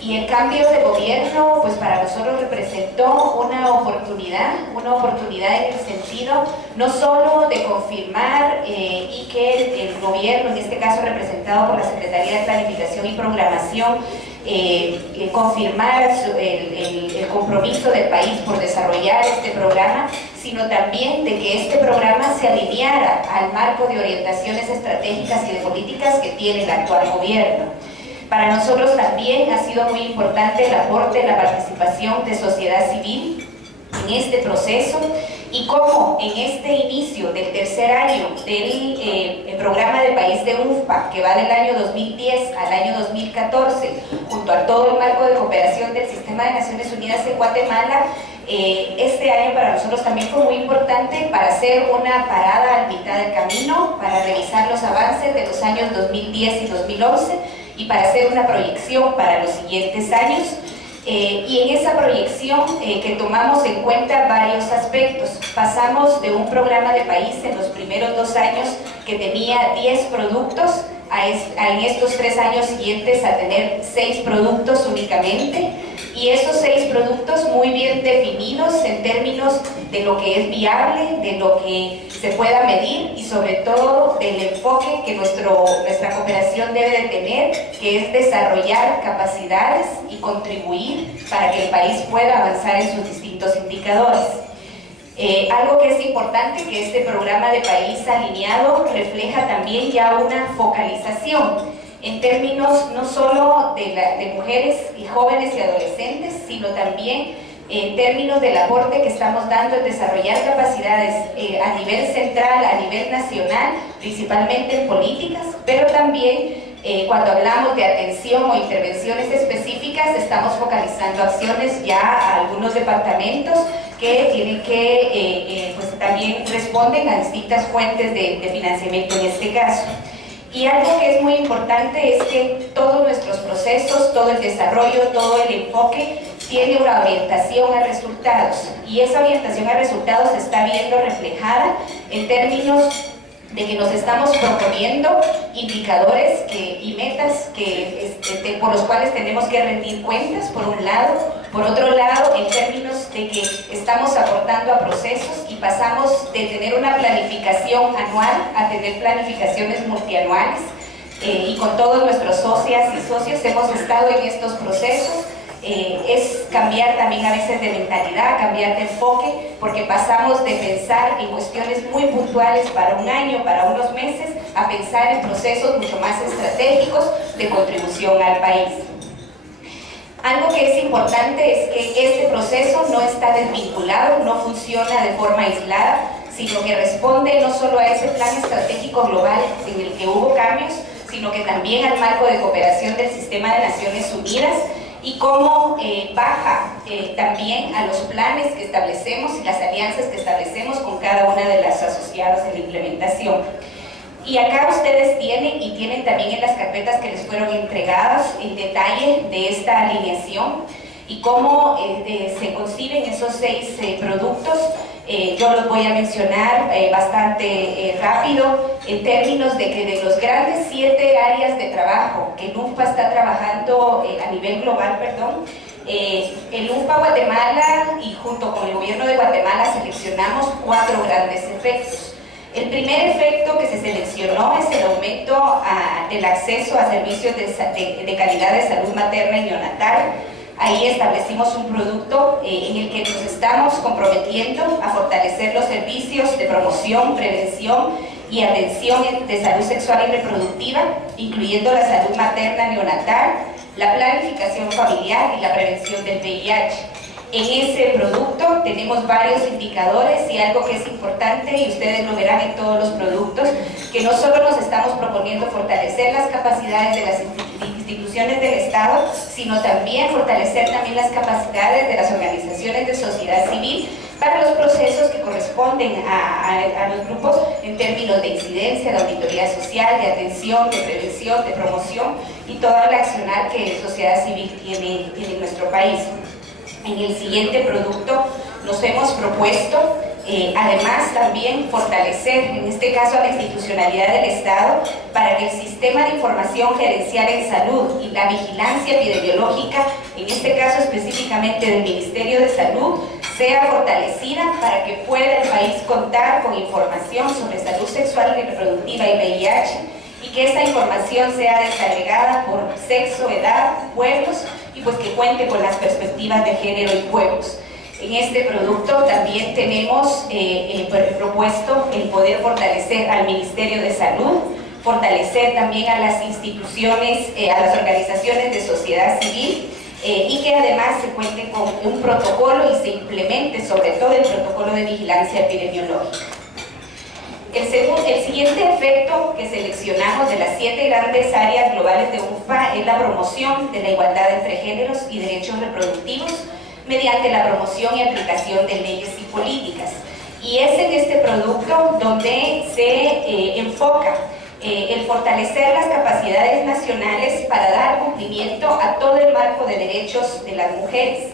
y el cambio de gobierno pues para nosotros representó una oportunidad en el sentido no solo de confirmar y que el gobierno, en este caso representado por la Secretaría de Planificación y Programación, confirmar el compromiso del país por desarrollar este programa, sino también de que este programa se alineara al marco de orientaciones estratégicas y de políticas que tiene el actual gobierno. Para nosotros también ha sido muy importante el aporte, la participación de sociedad civil en este proceso, y cómo en este inicio del tercer año del programa de país de UNFPA, que va del año 2010 al año 2014, junto a todo el marco de cooperación del Sistema de Naciones Unidas en Guatemala, este año para nosotros también fue muy importante para hacer una parada a mitad del camino, para revisar los avances de los años 2010 y 2011 y para hacer una proyección para los siguientes años. Y en esa proyección que tomamos en cuenta varios aspectos. Pasamos de un programa de país en los primeros 2 años que tenía 10 productos en estos 3 años siguientes a tener 6 productos únicamente, y esos 6 productos muy bien definidos en términos de lo que es viable, de lo que se pueda medir y sobre todo del enfoque que nuestra cooperación debe de tener, que es desarrollar capacidades y contribuir para que el país pueda avanzar en sus distintos indicadores. Algo que es importante, que este programa de país alineado refleja también ya una focalización en términos no solo de mujeres y jóvenes y adolescentes, sino también en términos del aporte que estamos dando en desarrollar capacidades a nivel central, a nivel nacional, principalmente en políticas, pero también cuando hablamos de atención o intervenciones específicas, estamos focalizando acciones ya a algunos departamentos que tienen que, pues también responden a distintas fuentes de financiamiento en este caso. Y algo que es muy importante es que todos nuestros procesos, todo el desarrollo, todo el enfoque tiene una orientación a resultados, y esa orientación a resultados se está viendo reflejada en términos de que nos estamos proponiendo indicadores y metas por los cuales tenemos que rendir cuentas, por un lado. Por otro lado, en términos de que estamos aportando a procesos y pasamos de tener una planificación anual a tener planificaciones multianuales, y con todos nuestros socias y socios hemos estado en estos procesos. Es cambiar también a veces de mentalidad, cambiar de enfoque, porque pasamos de pensar en cuestiones muy puntuales para un año, para unos meses, a pensar en procesos mucho más estratégicos de contribución al país. Algo que es importante es que este proceso no está desvinculado, no funciona de forma aislada, sino que responde no solo a ese plan estratégico global en el que hubo cambios, sino que también al marco de cooperación del Sistema de Naciones Unidas, y cómo baja también a los planes que establecemos y las alianzas que establecemos con cada una de las asociadas en la implementación. Y acá ustedes tienen también en las carpetas que les fueron entregadas el detalle de esta alineación y cómo se conciben esos 6 productos. Yo los voy a mencionar bastante rápido en términos de que de los grandes 7 áreas de trabajo que el UNFPA está trabajando a nivel global, el UNFPA Guatemala y junto con el gobierno de Guatemala seleccionamos 4 grandes efectos. El primer efecto que se seleccionó es el aumento del acceso a servicios de calidad de salud materna y neonatal. Ahí establecimos un producto en el que nos estamos comprometiendo a fortalecer los servicios de promoción, prevención y atención de salud sexual y reproductiva, incluyendo la salud materna neonatal, la planificación familiar y la prevención del VIH. En ese producto tenemos varios indicadores y algo que es importante, y ustedes lo verán en todos los productos, que no solo nos estamos proponiendo fortalecer las capacidades de las instituciones del Estado, sino también fortalecer también las capacidades de las organizaciones de sociedad civil para los procesos que corresponden a los grupos en términos de incidencia, de auditoría social, de atención, de prevención, de promoción y toda la accionar que sociedad civil tiene en nuestro país. En el siguiente producto nos hemos propuesto además también fortalecer, en este caso a la institucionalidad del Estado, para que el sistema de información gerencial en salud y la vigilancia epidemiológica, en este caso específicamente del Ministerio de Salud, sea fortalecida para que pueda el país contar con información sobre salud sexual y reproductiva y VIH, y que esa información sea desagregada por sexo, edad, pueblos, y pues que cuente con las perspectivas de género y pueblos. En este producto también tenemos propuesto el poder fortalecer al Ministerio de Salud, fortalecer también a las instituciones, a las organizaciones de sociedad civil, y que además se cuente con un protocolo y se implemente sobre todo el protocolo de vigilancia epidemiológica. El siguiente efecto que seleccionamos de las 7 grandes áreas globales de UNFPA es la promoción de la igualdad entre géneros y derechos reproductivos mediante la promoción y aplicación de leyes y políticas. Y es en este producto donde se enfoca el fortalecer las capacidades nacionales para dar cumplimiento a todo el marco de derechos de las mujeres.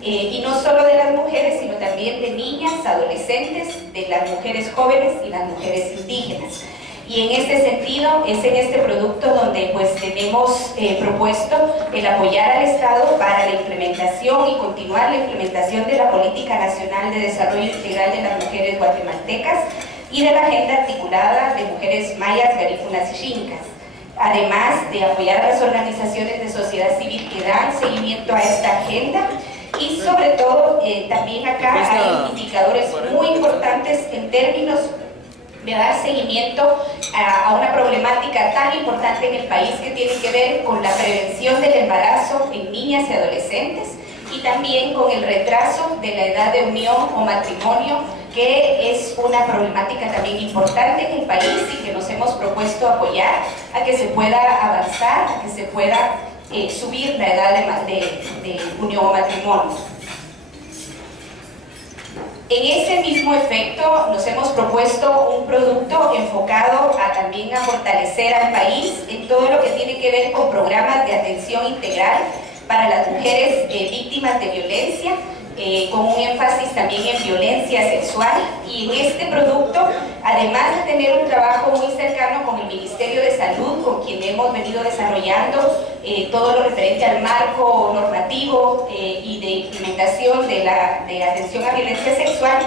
Y no solo de las mujeres, sino también de niñas, adolescentes, de las mujeres jóvenes y las mujeres indígenas. Y en este sentido, es en este producto donde pues tenemos propuesto el apoyar al Estado para la implementación y continuar la implementación de la Política Nacional de Desarrollo Integral de las Mujeres Guatemaltecas y de la Agenda Articulada de Mujeres Mayas, Garífunas y Xincas. Además de apoyar a las organizaciones de sociedad civil que dan seguimiento a esta agenda. Y sobre todo, también acá hay indicadores muy importantes en términos de dar seguimiento a una problemática tan importante en el país que tiene que ver con la prevención del embarazo en niñas y adolescentes y también con el retraso de la edad de unión o matrimonio, que es una problemática también importante en el país y que nos hemos propuesto apoyar a que se pueda avanzar, a que se pueda subir la edad de unión o matrimonio. En ese mismo efecto nos hemos propuesto un producto enfocado también a fortalecer al país en todo lo que tiene que ver con programas de atención integral para las mujeres víctimas de violencia, con un énfasis también en violencia sexual. Y en este producto, además de tener un trabajo muy cercano con el Ministerio de Salud, con quien hemos venido desarrollando todo lo referente al marco normativo y de implementación de atención a violencia sexual,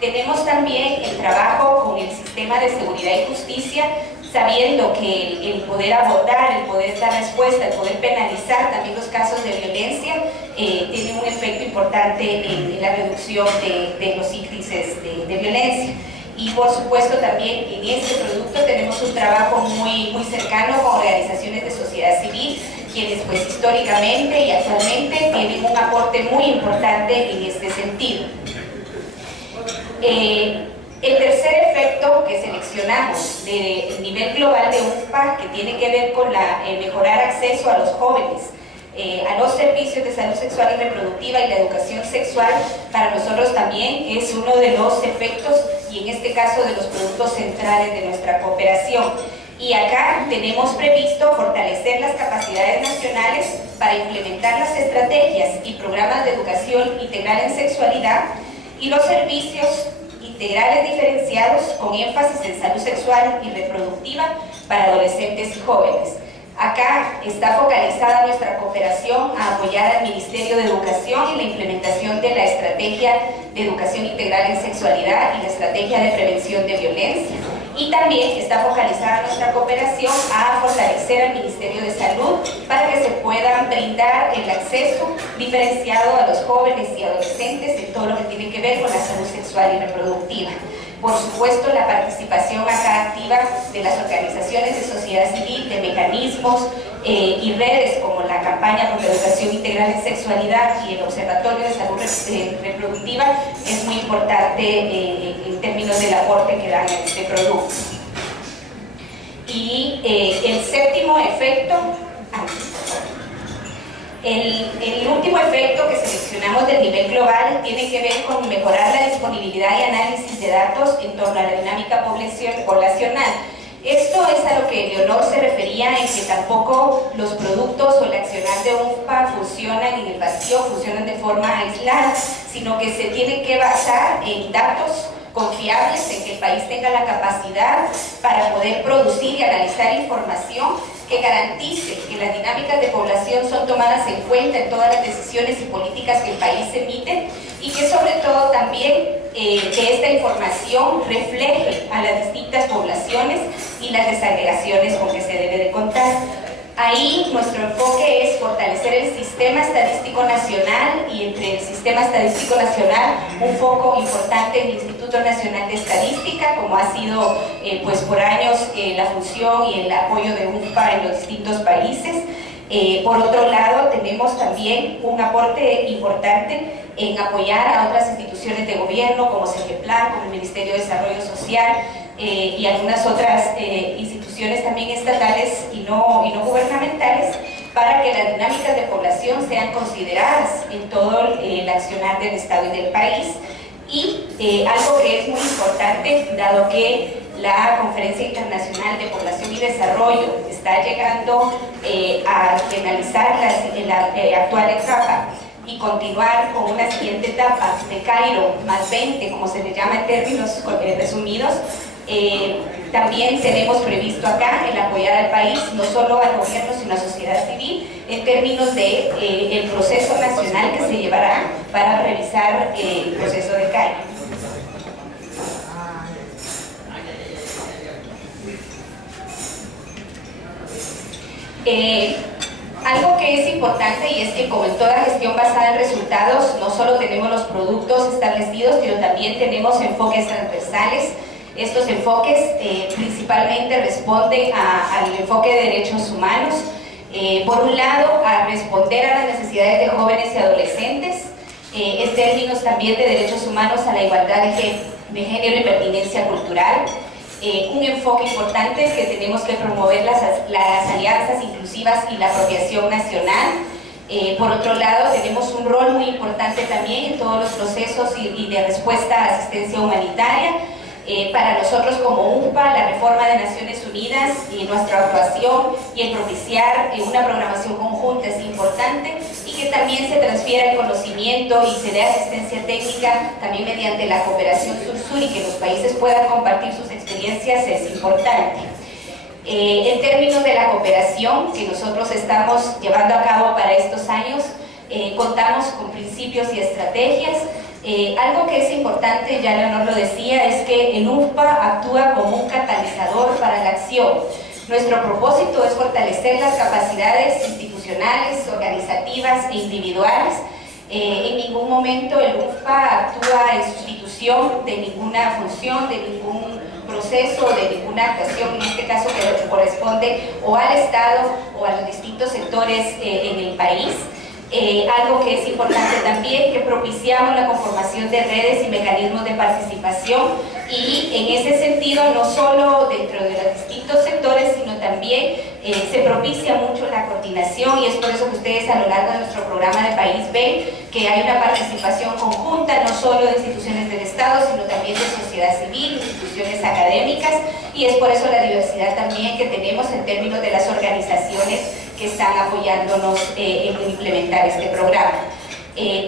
tenemos también el trabajo con el Sistema de Seguridad y Justicia, sabiendo que el poder abordar, el poder dar respuesta, el poder penalizar también los casos de violencia tiene un efecto importante en la reducción de los índices de violencia. Y por supuesto también en este producto tenemos un trabajo muy cercano con organizaciones de sociedad civil, quienes pues históricamente y actualmente tienen un aporte muy importante en este sentido. El tercer efecto que seleccionamos del nivel global de UNFPA, que tiene que ver con mejorar acceso a los jóvenes a los servicios de salud sexual y reproductiva y la educación sexual, para nosotros también es uno de los efectos y en este caso de los productos centrales de nuestra cooperación. Y acá tenemos previsto fortalecer las capacidades nacionales para implementar las estrategias y programas de educación integral en sexualidad y los servicios integrales diferenciados con énfasis en salud sexual y reproductiva para adolescentes y jóvenes. Acá está focalizada nuestra cooperación a apoyar al Ministerio de Educación en la implementación de la Estrategia de Educación Integral en Sexualidad y la Estrategia de Prevención de Violencia. Y también está focalizada nuestra cooperación a fortalecer al Ministerio de Salud para que se puedan brindar el acceso diferenciado a los jóvenes y adolescentes en todo lo que tiene que ver con la salud sexual y reproductiva. Por supuesto, la participación acá activa de las organizaciones de sociedad civil, de mecanismos y redes como la campaña por la educación integral en sexualidad y el Observatorio de Salud Reproductiva es muy importante en términos del aporte que dan a este producto. Y el séptimo efecto, el último efecto que seleccionamos del nivel global tiene que ver con mejorar la disponibilidad y análisis de datos en torno a la dinámica poblacional. Esto es a lo que Leonor se refería en que tampoco los productos o el accionar de UNFPA funcionan en el vacío, funcionan de forma aislada, sino que se tiene que basar en datos confiables, en que el país tenga la capacidad para poder producir y analizar información que garantice que las dinámicas de población son tomadas en cuenta en todas las decisiones y políticas que el país emite y que sobre todo también que esta información refleje a las distintas poblaciones y las desagregaciones con que se debe de contar. Ahí nuestro enfoque es fortalecer el sistema estadístico nacional y entre el sistema estadístico nacional un foco importante en el Instituto Nacional de Estadística, como ha sido pues por años la función y el apoyo de UNFPA en los distintos países. Por otro lado, tenemos también un aporte importante en apoyar a otras instituciones de gobierno como CEGEPLAN, como el Ministerio de Desarrollo Social y algunas otras instituciones también estatales y no gubernamentales para que las dinámicas de población sean consideradas en todo el accionar del Estado y del país. Y algo que es muy importante, dado que la Conferencia Internacional de Población y Desarrollo está llegando a finalizar la actual etapa y continuar con una siguiente etapa de Cairo más 20, como se le llama en términos resumidos, también tenemos previsto acá el apoyar al país, no solo al gobierno, sino a la sociedad civil, en términos de el proceso nacional que se llevará para revisar el proceso de Cairo. Algo que es importante y es que como en toda gestión basada en resultados, no solo tenemos los productos establecidos, sino también tenemos enfoques transversales. Estos enfoques principalmente responden al enfoque de derechos humanos, por un lado a responder a las necesidades de jóvenes y adolescentes, en términos también de derechos humanos a la igualdad de género y pertinencia cultural. Un enfoque importante es que tenemos que promover las alianzas inclusivas y la apropiación nacional. Por otro lado, tenemos un rol muy importante también en todos los procesos y de respuesta a asistencia humanitaria. Para nosotros como UNFPA, la reforma de Naciones Unidas y nuestra actuación y el propiciar una programación conjunta es importante y que también se transfiera el conocimiento y se dé asistencia técnica también mediante la cooperación sur-sur y que los países puedan compartir sus experiencias es importante. En términos de la cooperación que nosotros estamos llevando a cabo para estos años, contamos con principios y estrategias. Algo que es importante, ya Leonor lo decía, es que el UNFPA actúa como un catalizador para la acción. Nuestro propósito es fortalecer las capacidades institucionales, organizativas e individuales. En ningún momento el UNFPA actúa en sustitución de ninguna función, de ningún proceso, de ninguna actuación, en este caso que corresponde o al Estado o a los distintos sectores en el país. Algo que es importante también, que propiciamos la conformación de redes y mecanismos de participación y en ese sentido no solo dentro de los distintos sectores, sino también se propicia mucho la coordinación y es por eso que ustedes a lo largo de nuestro programa de país ven que hay una participación conjunta, no solo de instituciones del Estado, sino también de sociedad civil, instituciones académicas, y es por eso la diversidad también que tenemos en términos de las organizaciones que están apoyándonos en implementar este programa.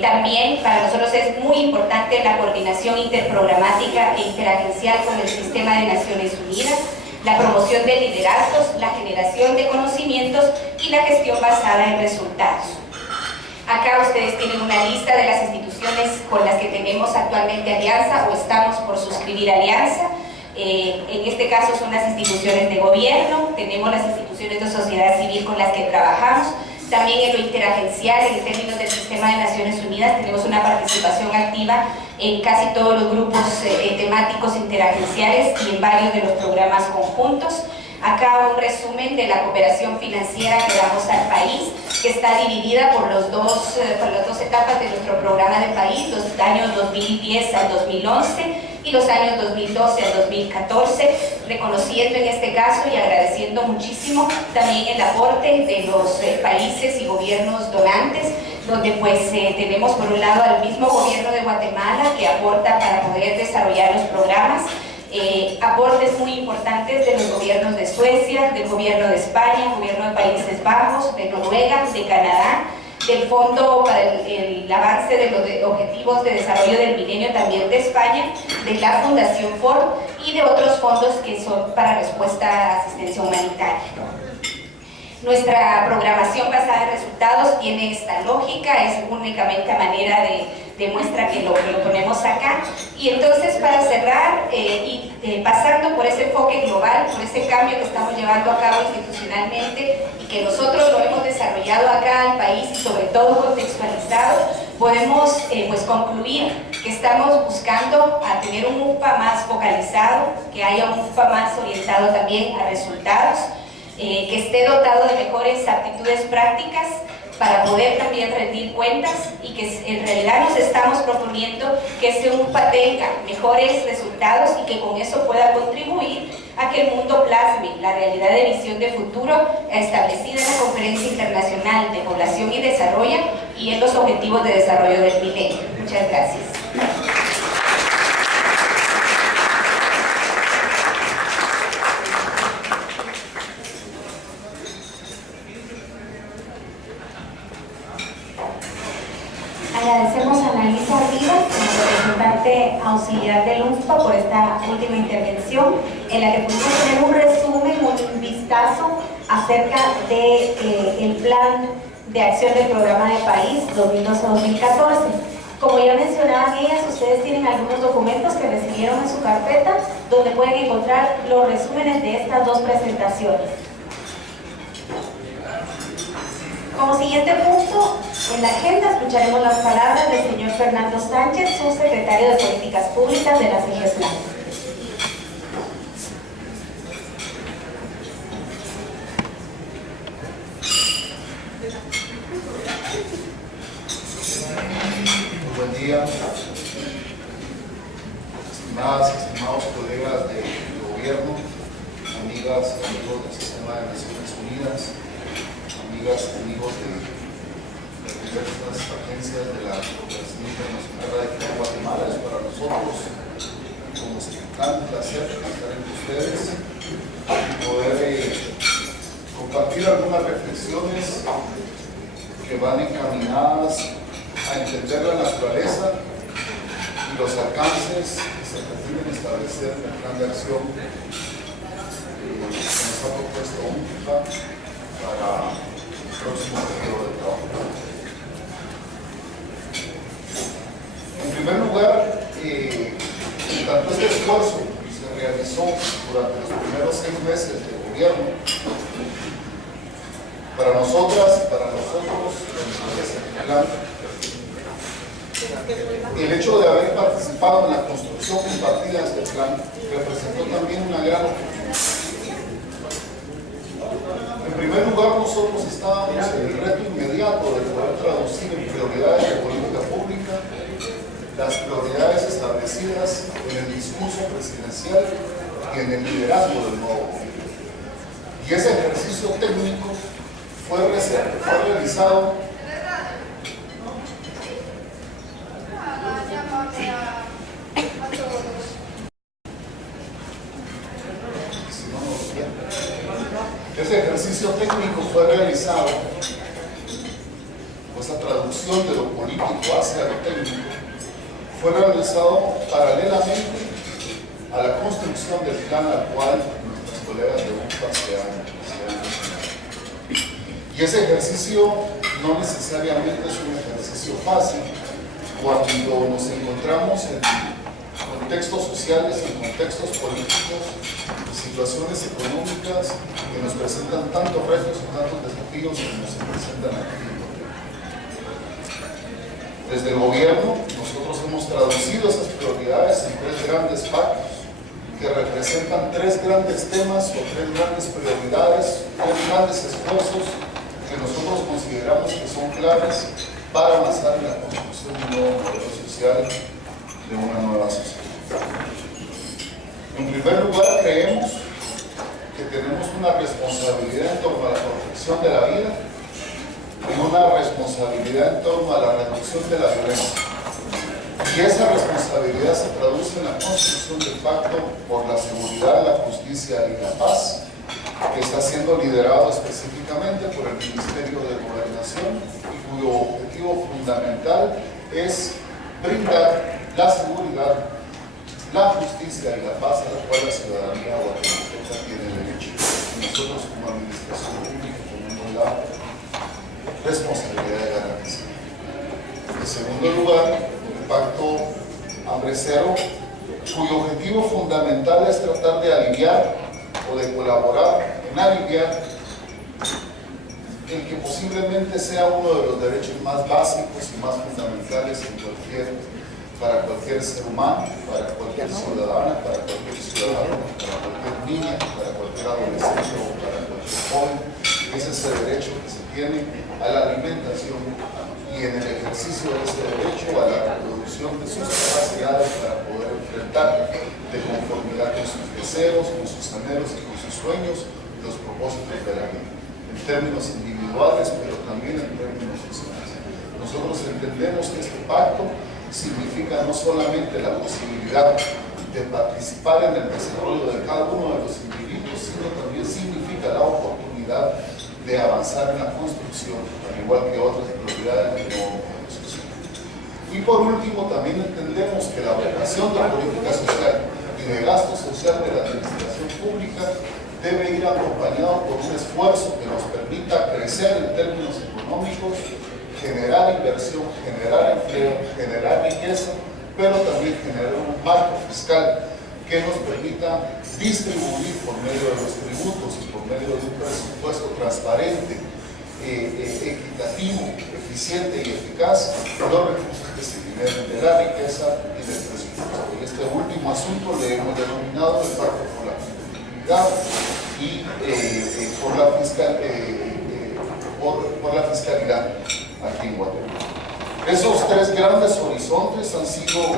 También para nosotros es muy importante la coordinación interprogramática e interagencial con el sistema de Naciones Unidas, la promoción de liderazgos, la generación de conocimientos y la gestión basada en resultados. Acá ustedes tienen una lista de las instituciones con las que tenemos actualmente alianza o estamos por suscribir alianza. En este caso son las instituciones de gobierno, tenemos las instituciones de sociedad civil con las que trabajamos. También en lo interagencial, en términos del sistema de Naciones Unidas, tenemos una participación activa en casi todos los grupos temáticos interagenciales y en varios de los programas conjuntos. Acá un resumen de la cooperación financiera que damos al país, que está dividida por las dos etapas de nuestro programa de país, los años 2010 al 2011 y los años 2012 al 2014, reconociendo en este caso y agradeciendo muchísimo también el aporte de los países y gobiernos donantes, donde pues tenemos por un lado al mismo gobierno de Guatemala que aporta para poder desarrollar los programas, aportes muy importantes de los gobiernos de Suecia, del gobierno de España, gobierno de Países Bajos, de Noruega, de Canadá, del Fondo para el avance de los Objetivos de Desarrollo del Milenio también de España, de la Fundación Ford y de otros fondos que son para respuesta a asistencia humanitaria. Nuestra programación basada en resultados tiene esta lógica, es únicamente a manera de muestra que lo ponemos acá. Y entonces para cerrar y pasando por ese enfoque global, por ese cambio que estamos llevando a cabo institucionalmente y que nosotros lo hemos desarrollado acá al país y sobre todo contextualizado, podemos pues concluir que estamos buscando a tener un UPA más focalizado, que haya un UPA más orientado también a resultados, que esté dotado de mejores aptitudes prácticas para poder también rendir cuentas y que en realidad nos estamos proponiendo que ese UPA tenga mejores resultados y que con eso pueda contribuir a que el mundo plasme la realidad de visión de futuro establecida en la Conferencia Internacional de Población y Desarrollo y en los Objetivos de Desarrollo del Milenio. Muchas gracias. Agradecemos a Analisa Rivas, como representante auxiliar del UNFPA, por esta última intervención, en la que pudimos tener un resumen, un vistazo acerca del plan de acción del programa de país 2012-2014. Como ya mencionaban ellas, ustedes tienen algunos documentos que recibieron en su carpeta, donde pueden encontrar los resúmenes de estas dos presentaciones. Como siguiente punto en la agenda, escucharemos las palabras del señor Fernando Sánchez, subsecretario de Políticas Públicas de la CEGESLAN. Buen día, estimadas, estimados colegas de gobierno, amigas y amigos del Sistema de Naciones Unidas, amigas y amigos de diversas agencias de la Cooperación Internacional Radicada en Guatemala. Es para nosotros como un placer estar entre ustedes y poder compartir algunas reflexiones que van encaminadas a entender la naturaleza y los alcances que se pretenden establecer en el plan de acción que nos ha propuesto UNFPA para el próximo periodo de trabajo. En primer lugar, tanto este esfuerzo se realizó durante los primeros 6 meses de gobierno. Para nosotras y para nosotros, el plan, el hecho de haber participado en la construcción compartida de este plan representó también una gran oportunidad. En primer lugar, nosotros estábamos en el reto inmediato de poder traducir en prioridades de política pública las prioridades establecidas en el discurso presidencial y en el liderazgo del nuevo gobierno. Y ese ejercicio ejercicio técnico fue realizado Ese ejercicio técnico fue realizado, esa traducción de lo político hacia lo técnico, fue realizado paralelamente a la construcción del plan al cual nuestros colegas de UNPA se han mencionado. Y ese ejercicio no necesariamente es un ejercicio fácil cuando nos encontramos en contextos sociales, en contextos políticos, situaciones económicas que nos presentan tantos retos y tantos desafíos como se presentan aquí. Desde el gobierno, nosotros hemos traducido esas prioridades en 3 grandes pactos que representan 3 grandes temas o 3 grandes prioridades, 3 grandes esfuerzos que nosotros consideramos que son claves para avanzar en la construcción de un nuevo modelo social, de una nueva sociedad. En primer lugar, creemos que tenemos una responsabilidad en torno a la protección de la vida y una responsabilidad en torno a la reducción de la violencia. Y esa responsabilidad se traduce en la construcción del pacto por la seguridad, la justicia y la paz, que está siendo liderado específicamente por el Ministerio de Gobernación y cuyo objetivo fundamental es brindar la seguridad, la justicia y la paz a la cual la ciudadanía guatemalteca tiene derecho. Y nosotros como administración pública tenemos la responsabilidad de garantizar. En segundo lugar, el pacto Hambre Cero, cuyo objetivo fundamental es tratar de aliviar o de colaborar en aliviar el que posiblemente sea uno de los derechos más básicos y más fundamentales para cualquier ser humano, para cualquier ciudadana, para cualquier ciudadano, para cualquier niña, para cualquier adolescente o para cualquier joven. Es ese derecho que se tiene a la alimentación y en el ejercicio de ese derecho a la reproducción de sus capacidades para poder enfrentar de conformidad con sus deseos, con sus anhelos y con sus sueños los propósitos de la vida, en términos individuales pero también en términos sociales. Nosotros entendemos que este pacto significa no solamente la posibilidad de participar en el desarrollo de cada uno de los individuos, sino también significa la oportunidad de avanzar en la construcción, al igual que otras prioridades del nuevo modelo social. Y por último, también entendemos que la vocación de política social y de gasto social de la administración pública debe ir acompañado por un esfuerzo que nos permita crecer en términos económicos, generar inversión, generar empleo, generar riqueza, pero también generar un marco fiscal que nos permita distribuir por medio de los tributos y por medio de un presupuesto transparente, equitativo, eficiente y eficaz los recursos que se generen de la riqueza y del presupuesto. Y este último asunto le hemos denominado el pacto por la competitividad y por la fiscalidad aquí en Guatemala. Esos 3 grandes horizontes han sido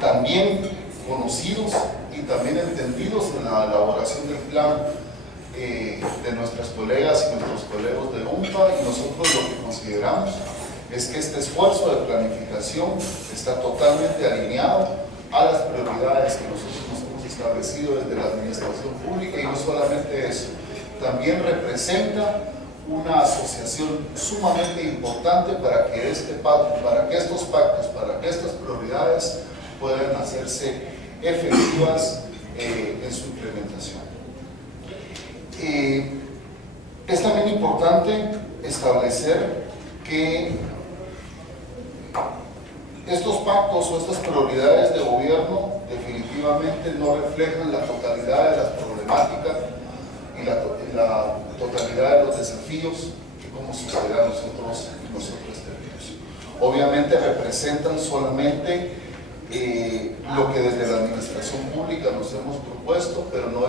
también conocidos y también entendidos en la elaboración del plan de nuestras colegas y nuestros colegas de UNPA, y nosotros lo que consideramos es que este esfuerzo de planificación está totalmente alineado a las prioridades que nosotros nos hemos establecido desde la administración pública, y no solamente eso, también representa una asociación sumamente importante para que estos pactos, para que estas prioridades puedan hacerse efectivas en su implementación. Es también importante establecer que estos pactos o estas prioridades de gobierno definitivamente no reflejan la totalidad de las problemáticas y la totalidad de los desafíos que como sociedad nosotros tenemos. Obviamente representan solamente lo que desde la administración pública nos hemos propuesto, pero no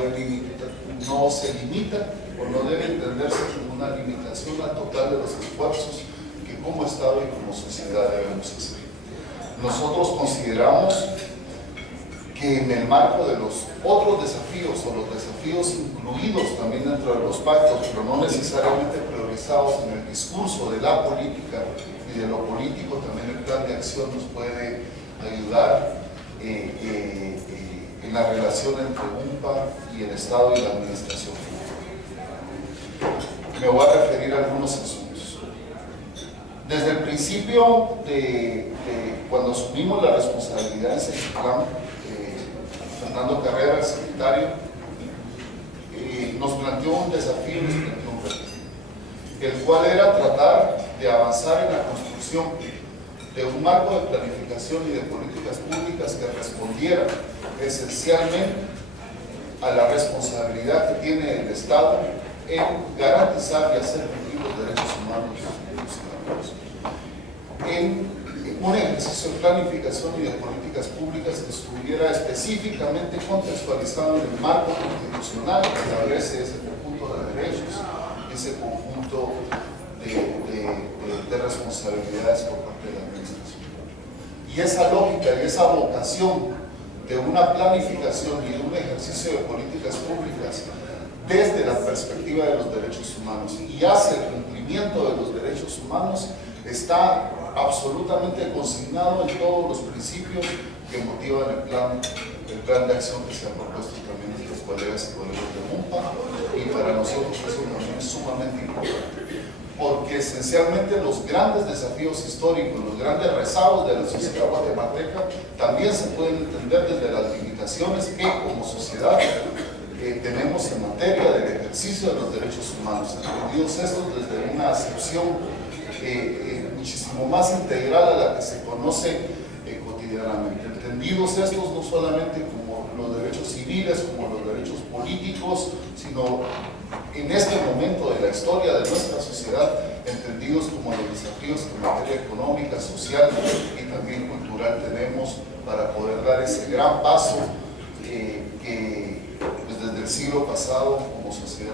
se limita o no debe entenderse como una limitación al total de los esfuerzos que como Estado y como sociedad debemos hacer. Nosotros consideramos que en el marco de los otros desafíos o los desafíos incluidos también dentro de los pactos, pero no necesariamente priorizados en el discurso de la política y de lo político, también el plan de acción nos puede ayudar en la relación entre UNPA y el Estado y la administración pública. Me voy a referir a algunos asuntos. Desde el principio cuando asumimos la responsabilidad en ese plan, Fernando Carrera, el secretario, nos planteó un desafío, nos planteó un reto, el cual era tratar de avanzar en la construcción de un marco de planificación y de políticas públicas que respondiera esencialmente a la responsabilidad que tiene el Estado en garantizar y hacer cumplir los derechos humanos de los ciudadanos. En un ejercicio de planificación y de políticas públicas que estuviera específicamente contextualizado en el marco constitucional que establece ese conjunto de derechos, ese conjunto de responsabilidades por parte de la administración. Y esa lógica y esa vocación de una planificación y de un ejercicio de políticas públicas desde la perspectiva de los derechos humanos y hacia el cumplimiento de los derechos humanos está absolutamente consignado en todos los principios que motivan el plan de acción que se ha propuesto también nuestros colegas y colegas de UNPA, y para nosotros eso también es sumamente importante, porque esencialmente los grandes desafíos históricos, los grandes rezagos de la sociedad guatemalteca también se pueden entender desde las limitaciones que como sociedad tenemos en materia del ejercicio de los derechos humanos, entendidos estos desde una acepción muchísimo más integral a la que se conoce cotidianamente. Entendidos estos no solamente como los derechos civiles, como los derechos políticos, sino en este momento de la historia de nuestra sociedad, entendidos como los desafíos que en materia económica, social y también cultural tenemos para poder dar ese gran paso que pues, desde el siglo pasado como sociedad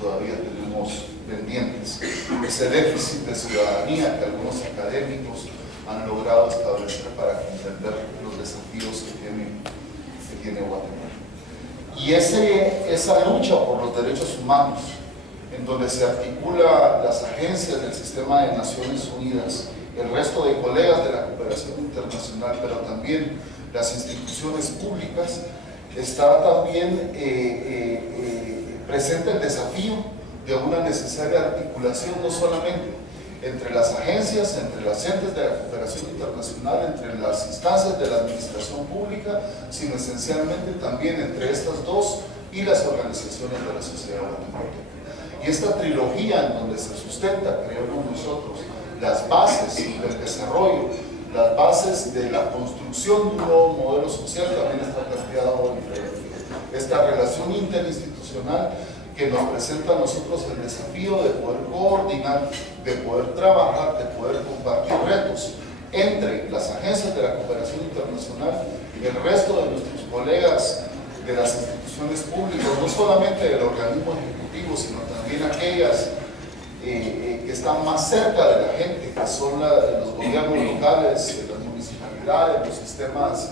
todavía tenemos pendientes. Ese déficit de ciudadanía que algunos académicos han logrado establecer para comprender los desafíos que tiene Guatemala. Y esa lucha por los derechos humanos, en donde se articula las agencias del sistema de Naciones Unidas, el resto de colegas de la cooperación internacional, pero también las instituciones públicas, está también presente el desafío de una necesaria articulación no solamente entre las agencias, entre las entes de la cooperación internacional, entre las instancias de la administración pública, sino esencialmente también entre estas dos y las organizaciones de la sociedad guatemalteca. Y esta trilogía en donde se sustenta, creemos nosotros, las bases del desarrollo, las bases de la construcción de un nuevo modelo social también está planteado diferente. Esta relación interinstitucional que nos presenta a nosotros el desafío de poder coordinar, de poder trabajar, de poder compartir retos entre las agencias de la cooperación internacional y el resto de nuestros colegas de las instituciones públicas, no solamente del organismo ejecutivo, sino también aquellas que están más cerca de la gente, que son los gobiernos locales, las municipalidades, los sistemas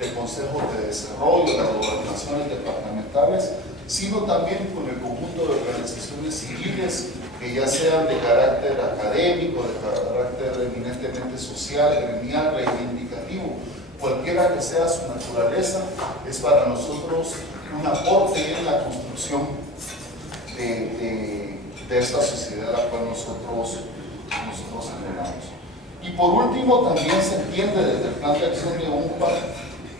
de consejos de desarrollo, las gobernaciones departamentales, sino también con el conjunto de organizaciones civiles que ya sean de carácter académico, de carácter eminentemente social, gremial, reivindicativo, cualquiera que sea su naturaleza, es para nosotros un aporte en la construcción de esta sociedad a la cual nosotros anhelamos. Y por último, también se entiende desde el plan de acción de UNPA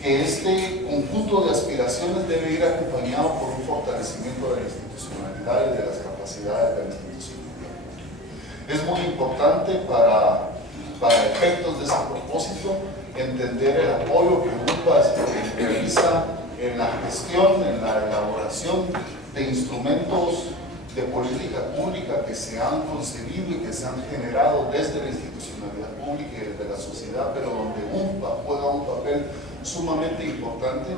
que este conjunto de aspiraciones debe ir acompañado por un fortalecimiento de la institucionalidad y de las capacidades de la institución. Es muy importante para efectos de ese propósito entender el apoyo que UNPA realiza en la gestión, en la elaboración de instrumentos de política pública que se han concebido y que se han generado desde la institucionalidad pública y desde la sociedad, pero donde UNPA juega un papel sumamente importante,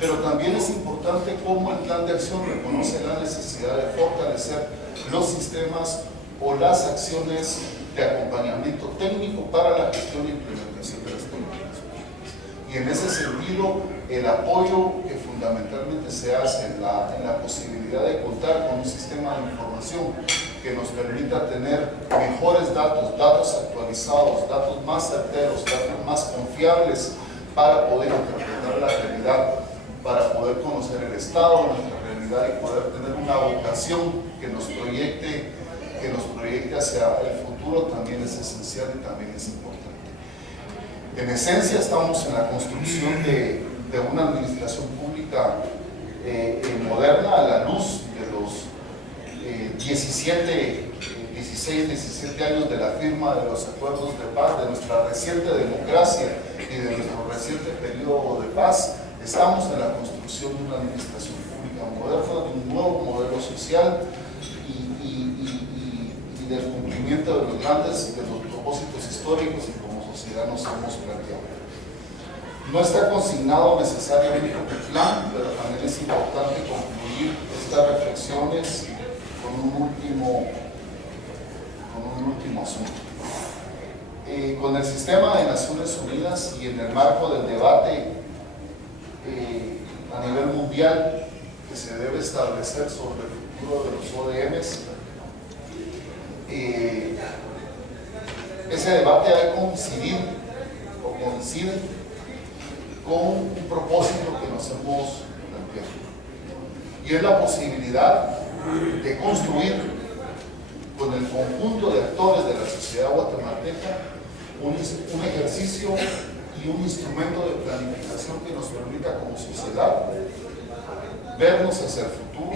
pero también es importante cómo el plan de acción reconoce la necesidad de fortalecer los sistemas o las acciones de acompañamiento técnico para la gestión e implementación de las políticas públicas. Y Y en ese sentido, el apoyo que fundamentalmente se hace en la posibilidad de contar con un sistema de información que nos permita tener mejores datos, datos actualizados, datos más certeros, datos más confiables para poder interpretar la realidad, para poder conocer el estado de nuestra realidad y poder tener una vocación que nos proyecte hacia el futuro, también es esencial y también es importante. En esencia, estamos en la construcción de una administración pública moderna a la luz de los 16, 17 años de la firma de los acuerdos de paz, de nuestra reciente democracia y de nuestro reciente periodo de paz. Estamos en la construcción de una administración pública moderna, de un nuevo modelo social y del cumplimiento de los propósitos históricos y como sociedad nos hemos planteado. No está consignado necesariamente un plan, pero también es importante concluir estas reflexiones con un último asunto. Con el sistema de Naciones Unidas y en el marco del debate a nivel mundial que se debe establecer sobre el futuro de los ODMs, ese debate ha coincidido o coincide con un propósito que nos hemos planteado, y es la posibilidad de construir con el conjunto de actores de la sociedad guatemalteca un ejercicio y un instrumento de planificación que nos permita como sociedad vernos hacia el futuro,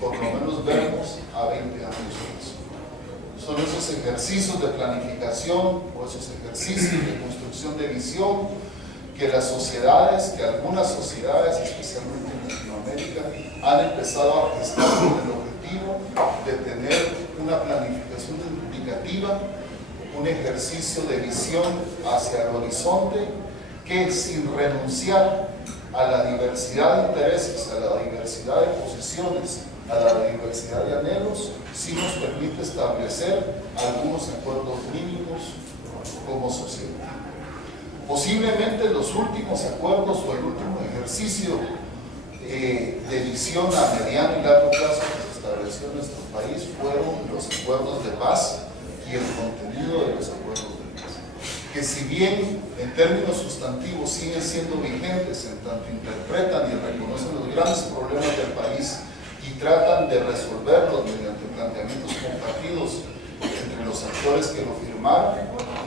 por lo menos vernos a 20 años más. Son esos ejercicios de planificación o esos ejercicios de construcción de visión que las sociedades, que algunas sociedades, especialmente en Latinoamérica, han empezado a gestar con el objetivo de tener una planificación indicativa, un ejercicio de visión hacia el horizonte que, sin renunciar a la diversidad de intereses, a la diversidad de posiciones, a la diversidad de anhelos, sí nos permite establecer algunos acuerdos mínimos como sociedad. Posiblemente los últimos acuerdos o el último ejercicio de visión a mediano y largo plazo que se estableció en nuestro país fueron los acuerdos de paz y el contenido de los acuerdos de paz, que si bien en términos sustantivos siguen siendo vigentes en tanto interpretan y reconocen los grandes problemas del país y tratan de resolverlos mediante planteamientos compartidos entre los actores que lo firmaron,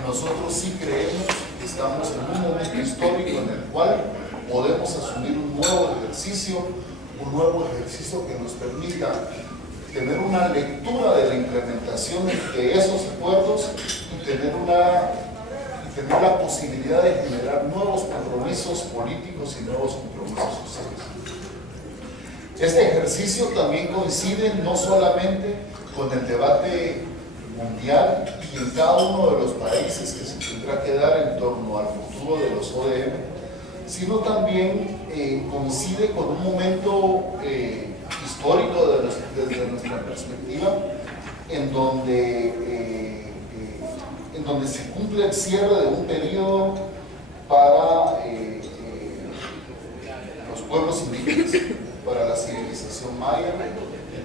nosotros sí creemos que estamos en un momento histórico en el cual podemos asumir un nuevo ejercicio que nos permita tener una lectura de la implementación de esos acuerdos y tener la posibilidad de generar nuevos compromisos políticos y nuevos compromisos sociales. Este ejercicio también coincide no solamente con el debate mundial y en cada uno de los países que se tendrá que dar en torno al futuro de los ODM, sino también coincide con un momento histórico desde nuestra perspectiva, en donde se cumple el cierre de un periodo para los pueblos indígenas, para la civilización maya,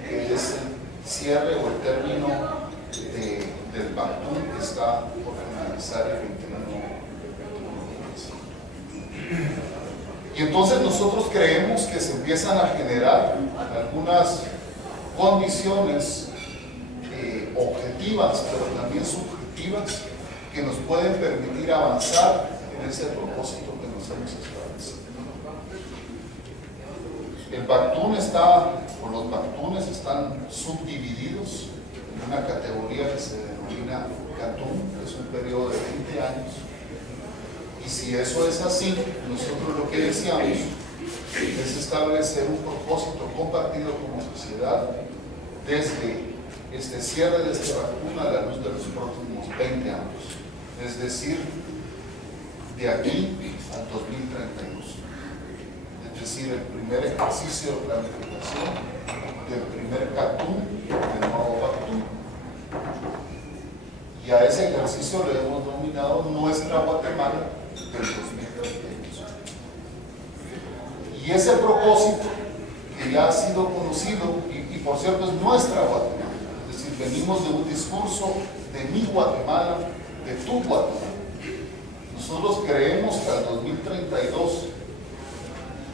que es el cierre o el término del Bantú, que está por finalizar el 21 de marzo. Y entonces nosotros creemos que se empiezan a generar algunas condiciones objetivas, pero también subjetivas, que nos pueden permitir avanzar en ese propósito que nos hemos establecido. El Bantún los Bantunes están subdivididos en una categoría que se denomina Catún, que es un periodo de 20 años. Y si eso es así, nosotros lo que deseamos es establecer un propósito compartido como sociedad desde este cierre de este Bantún a la luz de los próximos 20 años, es decir, de aquí al 2032. Es decir, el primer ejercicio de planificación del primer Catún del nuevo Bantún. Y a ese ejercicio le hemos denominado Nuestra Guatemala del 2032. Y ese propósito, que ya ha sido conocido, y por cierto es nuestra Guatemala, es decir, venimos de un discurso de mi Guatemala, de tu Guatemala. Nosotros creemos que al 2032,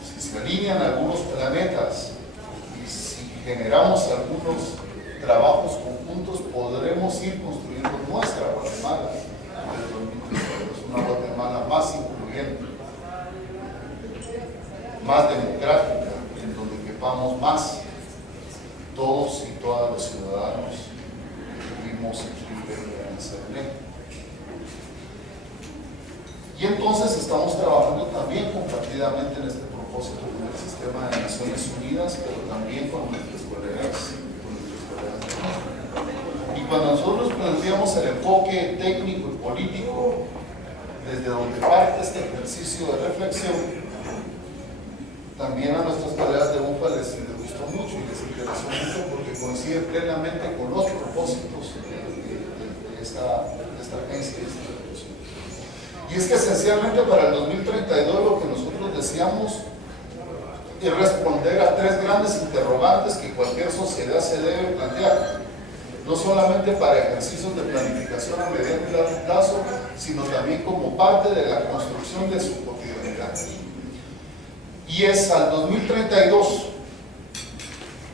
si se alinean algunos planetas y si generamos algunos trabajos conjuntos, podremos ir construyendo nuestra Guatemala del 2032, una Guatemala más incluyente, más democrática, en donde quepamos más todos y todas los ciudadanos que vivimos en CNE. Y entonces estamos trabajando también compartidamente en este propósito con el sistema de Naciones Unidas, pero también con nuestros colegas. Y cuando nosotros planteamos el enfoque técnico y político, desde donde parte este ejercicio de reflexión, también a nuestros colegas de UFA les gustó mucho y les interesó mucho porque coincide plenamente con los propósitos de esta agencia. Y es que esencialmente para el 2032 lo que nosotros deseamos es responder a tres grandes interrogantes que cualquier sociedad se debe plantear, no solamente para ejercicios de planificación a mediano y largo plazo, sino también como parte de la construcción de su cotidianidad. Y es al 2032,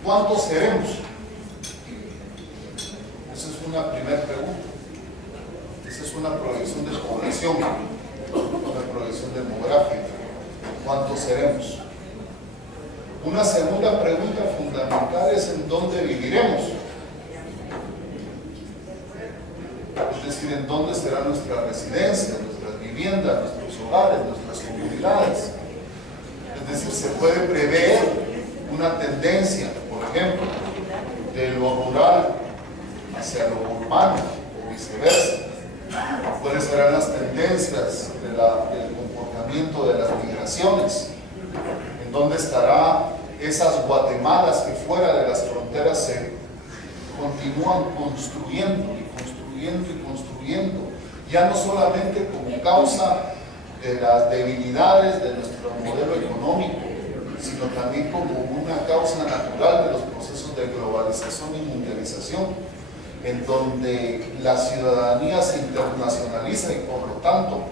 ¿cuántos seremos? Esa es una primera pregunta. Esa es una proyección de población, una proyección demográfica. ¿Cuántos seremos? Una segunda pregunta fundamental es en dónde viviremos. Es decir, en dónde será nuestra residencia, nuestras viviendas, nuestros hogares, nuestras comunidades. Es decir, se puede prever una tendencia, por ejemplo, de lo rural hacia lo urbano o viceversa. ¿Cuáles serán las tendencias del comportamiento de las migraciones? ¿En dónde estarán esas Guatemalas que fuera de las fronteras se continúan construyendo y construyendo y construyendo? Ya no solamente como causa de las debilidades de nuestro modelo económico, sino también como una causa natural de los procesos de globalización y mundialización, en donde la ciudadanía se internacionaliza y por lo tanto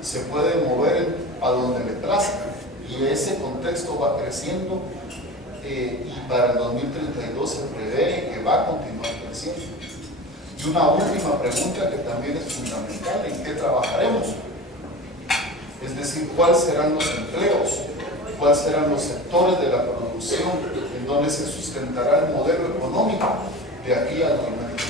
se puede mover a donde le plazca, y ese contexto va creciendo y para el 2032 se prevé que va a continuar creciendo. Y una última pregunta que también es fundamental: ¿en qué trabajaremos? Es decir, ¿cuáles serán los empleos? ¿Cuáles serán los sectores de la producción en donde se sustentará el modelo económico de aquí al 2032?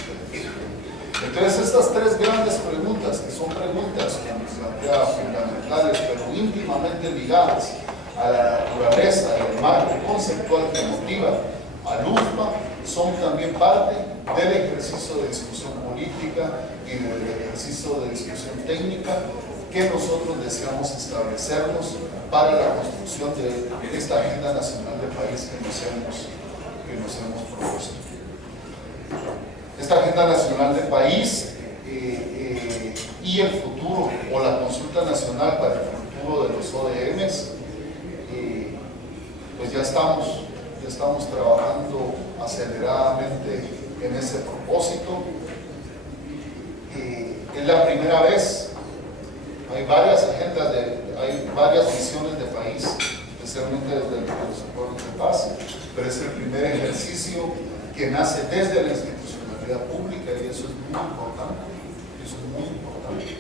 Entonces, estas tres grandes preguntas, que son preguntas, como se plantea, fundamentales, pero íntimamente ligadas a la naturaleza y el marco conceptual que motiva al UFMA, son también parte del ejercicio de discusión política y del ejercicio de discusión técnica que nosotros deseamos establecernos para la construcción de esta agenda nacional de país que nos hemos propuesto. Esta agenda nacional de país y el futuro, o la consulta nacional para el futuro de los ODMs, pues ya estamos trabajando aceleradamente en ese propósito. Es la primera vez, hay varias agendas, hay varias visiones de país, especialmente desde los acuerdos de paz, pero es el primer ejercicio que nace desde la institucionalidad pública, y eso es muy importante,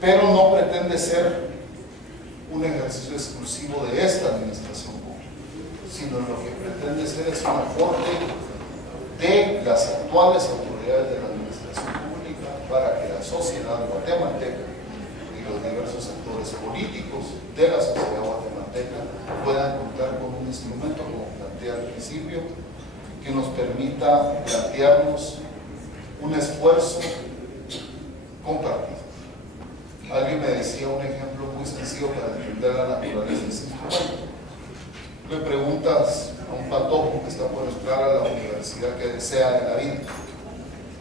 pero no pretende ser un ejercicio exclusivo de esta administración pública, sino lo que pretende ser es un aporte de las actuales autoridades de la administración pública para que la sociedad guatemalteca y los diversos actores políticos de la sociedad guatemalteca puedan contar con un instrumento, como plantea al principio, que nos permita plantearnos un esfuerzo compartido. Alguien me decía un ejemplo muy sencillo para entender la naturaleza de ese instrumento. Le preguntas a un patojo que está por entrar a la universidad que desea de la vida,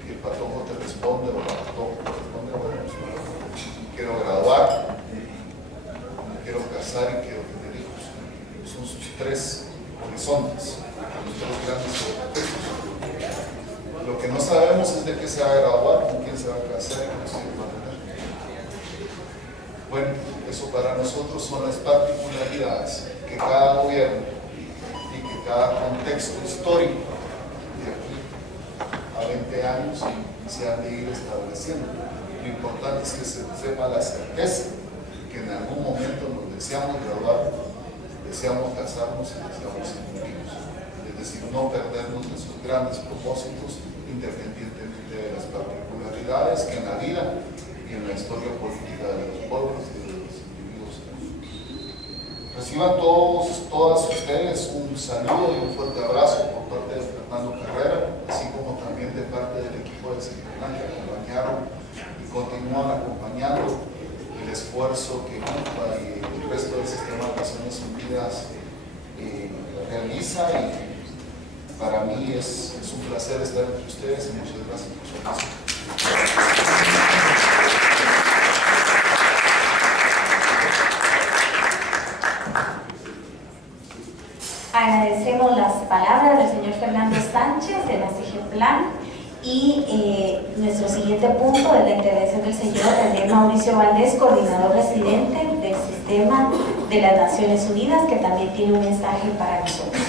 y el patojo te responde, o el patojo te responde: bueno, pues, quiero graduar. casar y quiero tener hijos. Son sus tres horizontes, los tres grandes objetivos. Lo que no sabemos es de qué se va a graduar, con quién se va a casar y con quién va a tener. Bueno, eso para nosotros son las particularidades que cada gobierno y que cada contexto histórico de aquí a 20 años se han de ir estableciendo. Lo importante es que se sepa la certeza que en algún momento nos deseamos graduar, deseamos casarnos y deseamos ser hijos. Es decir, no perdernos de sus grandes propósitos independientemente de las particularidades que en la vida y en la historia política de los pueblos y de los individuos. Reciban todas ustedes un saludo y un fuerte abrazo por parte de Fernando Carrera, así como también de parte del equipo de Señorán que acompañaron y continúan acompañando el esfuerzo que UNPA y el resto del sistema de Naciones Unidas realiza, y para mí es un placer estar entre ustedes y muchas gracias por su atención. Agradecemos las palabras del señor Fernando Sánchez de la CEGEPLAN y nuestro siguiente punto es la intervención del señor Daniel Mauricio Valdés, coordinador residente del Sistema de las Naciones Unidas, que también tiene un mensaje para nosotros.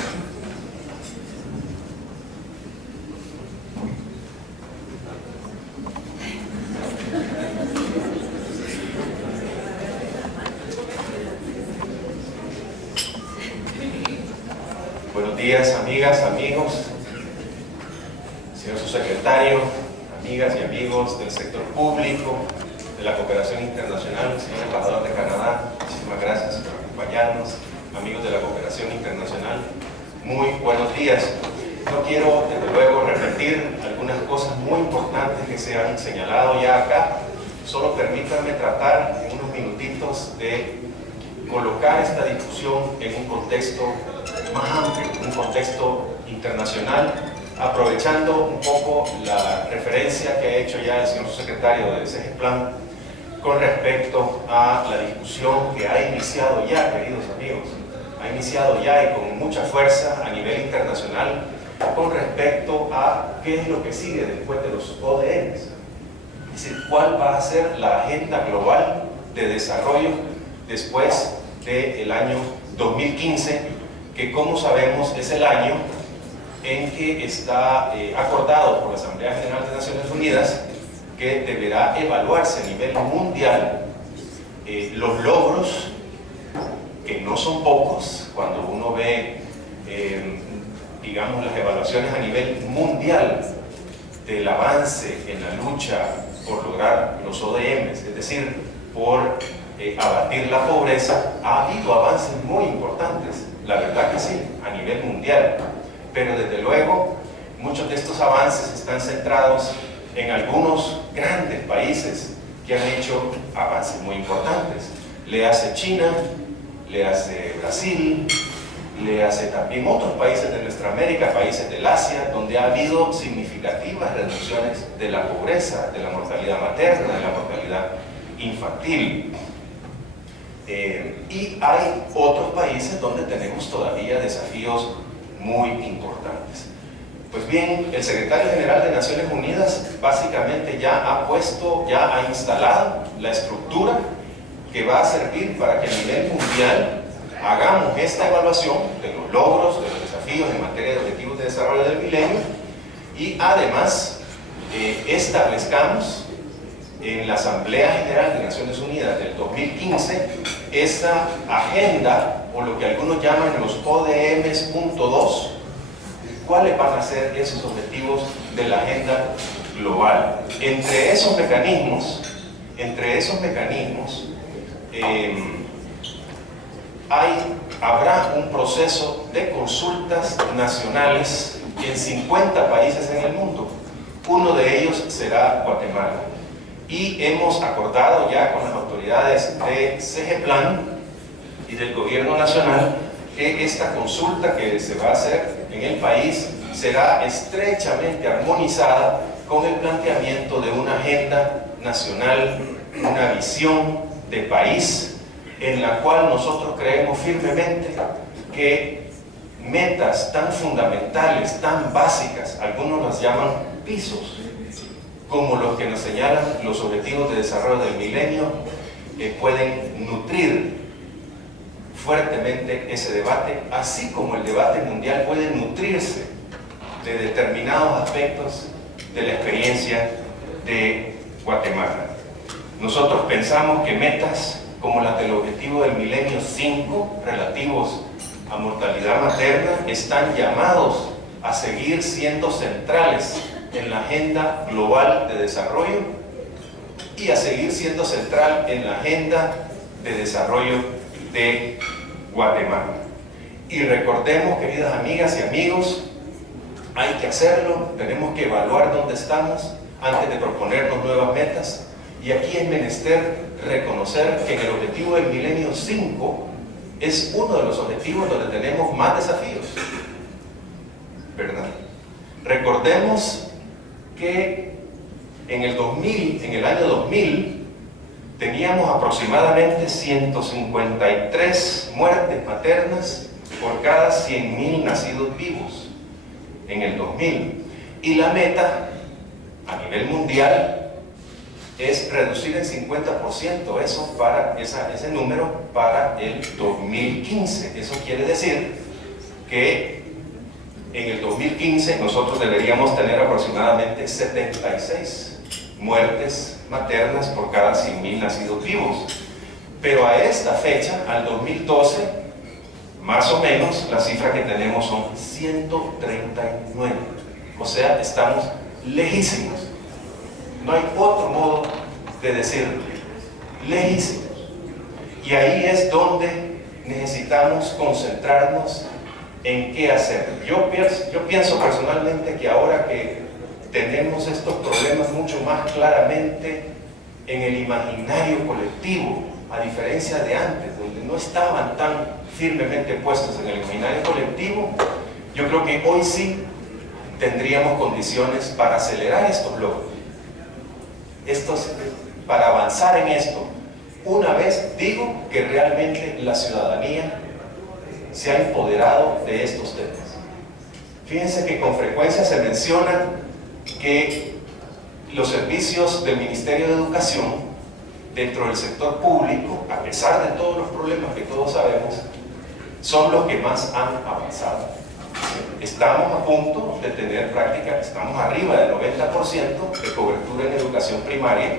Buenos días, amigas, amigos, señor subsecretario, amigas y amigos del sector público, de la cooperación internacional, señor embajador de Canadá, muchísimas gracias por acompañarnos, amigos de la cooperación internacional, muy buenos días. No quiero, desde luego, repetir algunas cosas muy importantes que se han señalado ya acá, solo permítanme tratar en unos minutitos de colocar esta discusión en un contexto más amplio, un contexto internacional, aprovechando un poco la referencia que ha hecho ya el señor secretario de CEGEPLAN con respecto a la discusión que ha iniciado ya, queridos amigos, ha iniciado ya y con mucha fuerza a nivel internacional con respecto a qué es lo que sigue después de los ODMs, es decir, cuál va a ser la agenda global de desarrollo después del año 2015, que como sabemos es el año en que está acordado por la Asamblea General de Naciones Unidas que deberá evaluarse a nivel mundial los logros, que no son pocos, cuando uno ve, digamos, las evaluaciones a nivel mundial del avance en la lucha por lograr los ODMs, es decir, por abatir la pobreza. Ha habido avances muy importantes, la verdad que sí, a nivel mundial, pero desde luego muchos de estos avances están centrados en algunos grandes países que han hecho avances muy importantes. Le hace China, le hace Brasil, le hace también otros países de nuestra América, países del Asia, donde ha habido significativas reducciones de la pobreza, de la mortalidad materna, de la mortalidad infantil. Y hay otros países donde tenemos todavía desafíos muy importantes. Pues bien, el secretario general de Naciones Unidas básicamente ya ha instalado la estructura que va a servir para que a nivel mundial hagamos esta evaluación de los logros, de los desafíos en materia de objetivos de desarrollo del milenio, y además establezcamos en la Asamblea General de Naciones Unidas del 2015 esa agenda, o lo que algunos llaman los ODMs.2, cuáles van a ser esos objetivos de la agenda global. Entre esos mecanismos habrá un proceso de consultas nacionales en 50 países en el mundo. Uno de ellos será Guatemala. Y hemos acordado ya con las autoridades de CEGEPLAN y del Gobierno Nacional que esta consulta que se va a hacer en el país será estrechamente armonizada con el planteamiento de una agenda nacional, una visión de país en la cual nosotros creemos firmemente que metas tan fundamentales, tan básicas, algunos las llaman pisos, como los que nos señalan los objetivos de desarrollo del milenio, pueden nutrir fuertemente ese debate, así como el debate mundial puede nutrirse de determinados aspectos de la experiencia de Guatemala. Nosotros pensamos que metas como las del objetivo del milenio 5, relativos a mortalidad materna, están llamados a seguir siendo centrales en la agenda global de desarrollo y a seguir siendo central en la agenda de desarrollo de Guatemala. Y recordemos, queridas amigas y amigos, hay que hacerlo, tenemos que evaluar dónde estamos antes de proponernos nuevas metas, y aquí es menester reconocer que en el objetivo del milenio 5 es uno de los objetivos donde tenemos más desafíos, ¿verdad? Recordemos que en el año 2000 teníamos aproximadamente 153 muertes maternas por cada 100.000 nacidos vivos en el 2000, y la meta a nivel mundial es reducir en 50% eso para ese número para el 2015. Eso quiere decir que en el 2015 nosotros deberíamos tener aproximadamente 76 muertes maternas por cada 100.000 nacidos vivos. Pero a esta fecha, al 2012, más o menos, la cifra que tenemos son 139. O sea, estamos lejísimos. No hay otro modo de decirlo. Lejísimos. Y ahí es donde necesitamos concentrarnos en qué hacer. Yo pienso personalmente que ahora que tenemos estos problemas mucho más claramente en el imaginario colectivo, a diferencia de antes, donde no estaban tan firmemente puestos en el imaginario colectivo, yo creo que hoy sí tendríamos condiciones para acelerar estos logros, para avanzar en esto, una vez digo que realmente la ciudadanía se ha empoderado de estos temas. Fíjense que con frecuencia se menciona que los servicios del Ministerio de Educación dentro del sector público, a pesar de todos los problemas que todos sabemos, son los que más han avanzado. Estamos a punto de tener estamos arriba del 90% de cobertura en educación primaria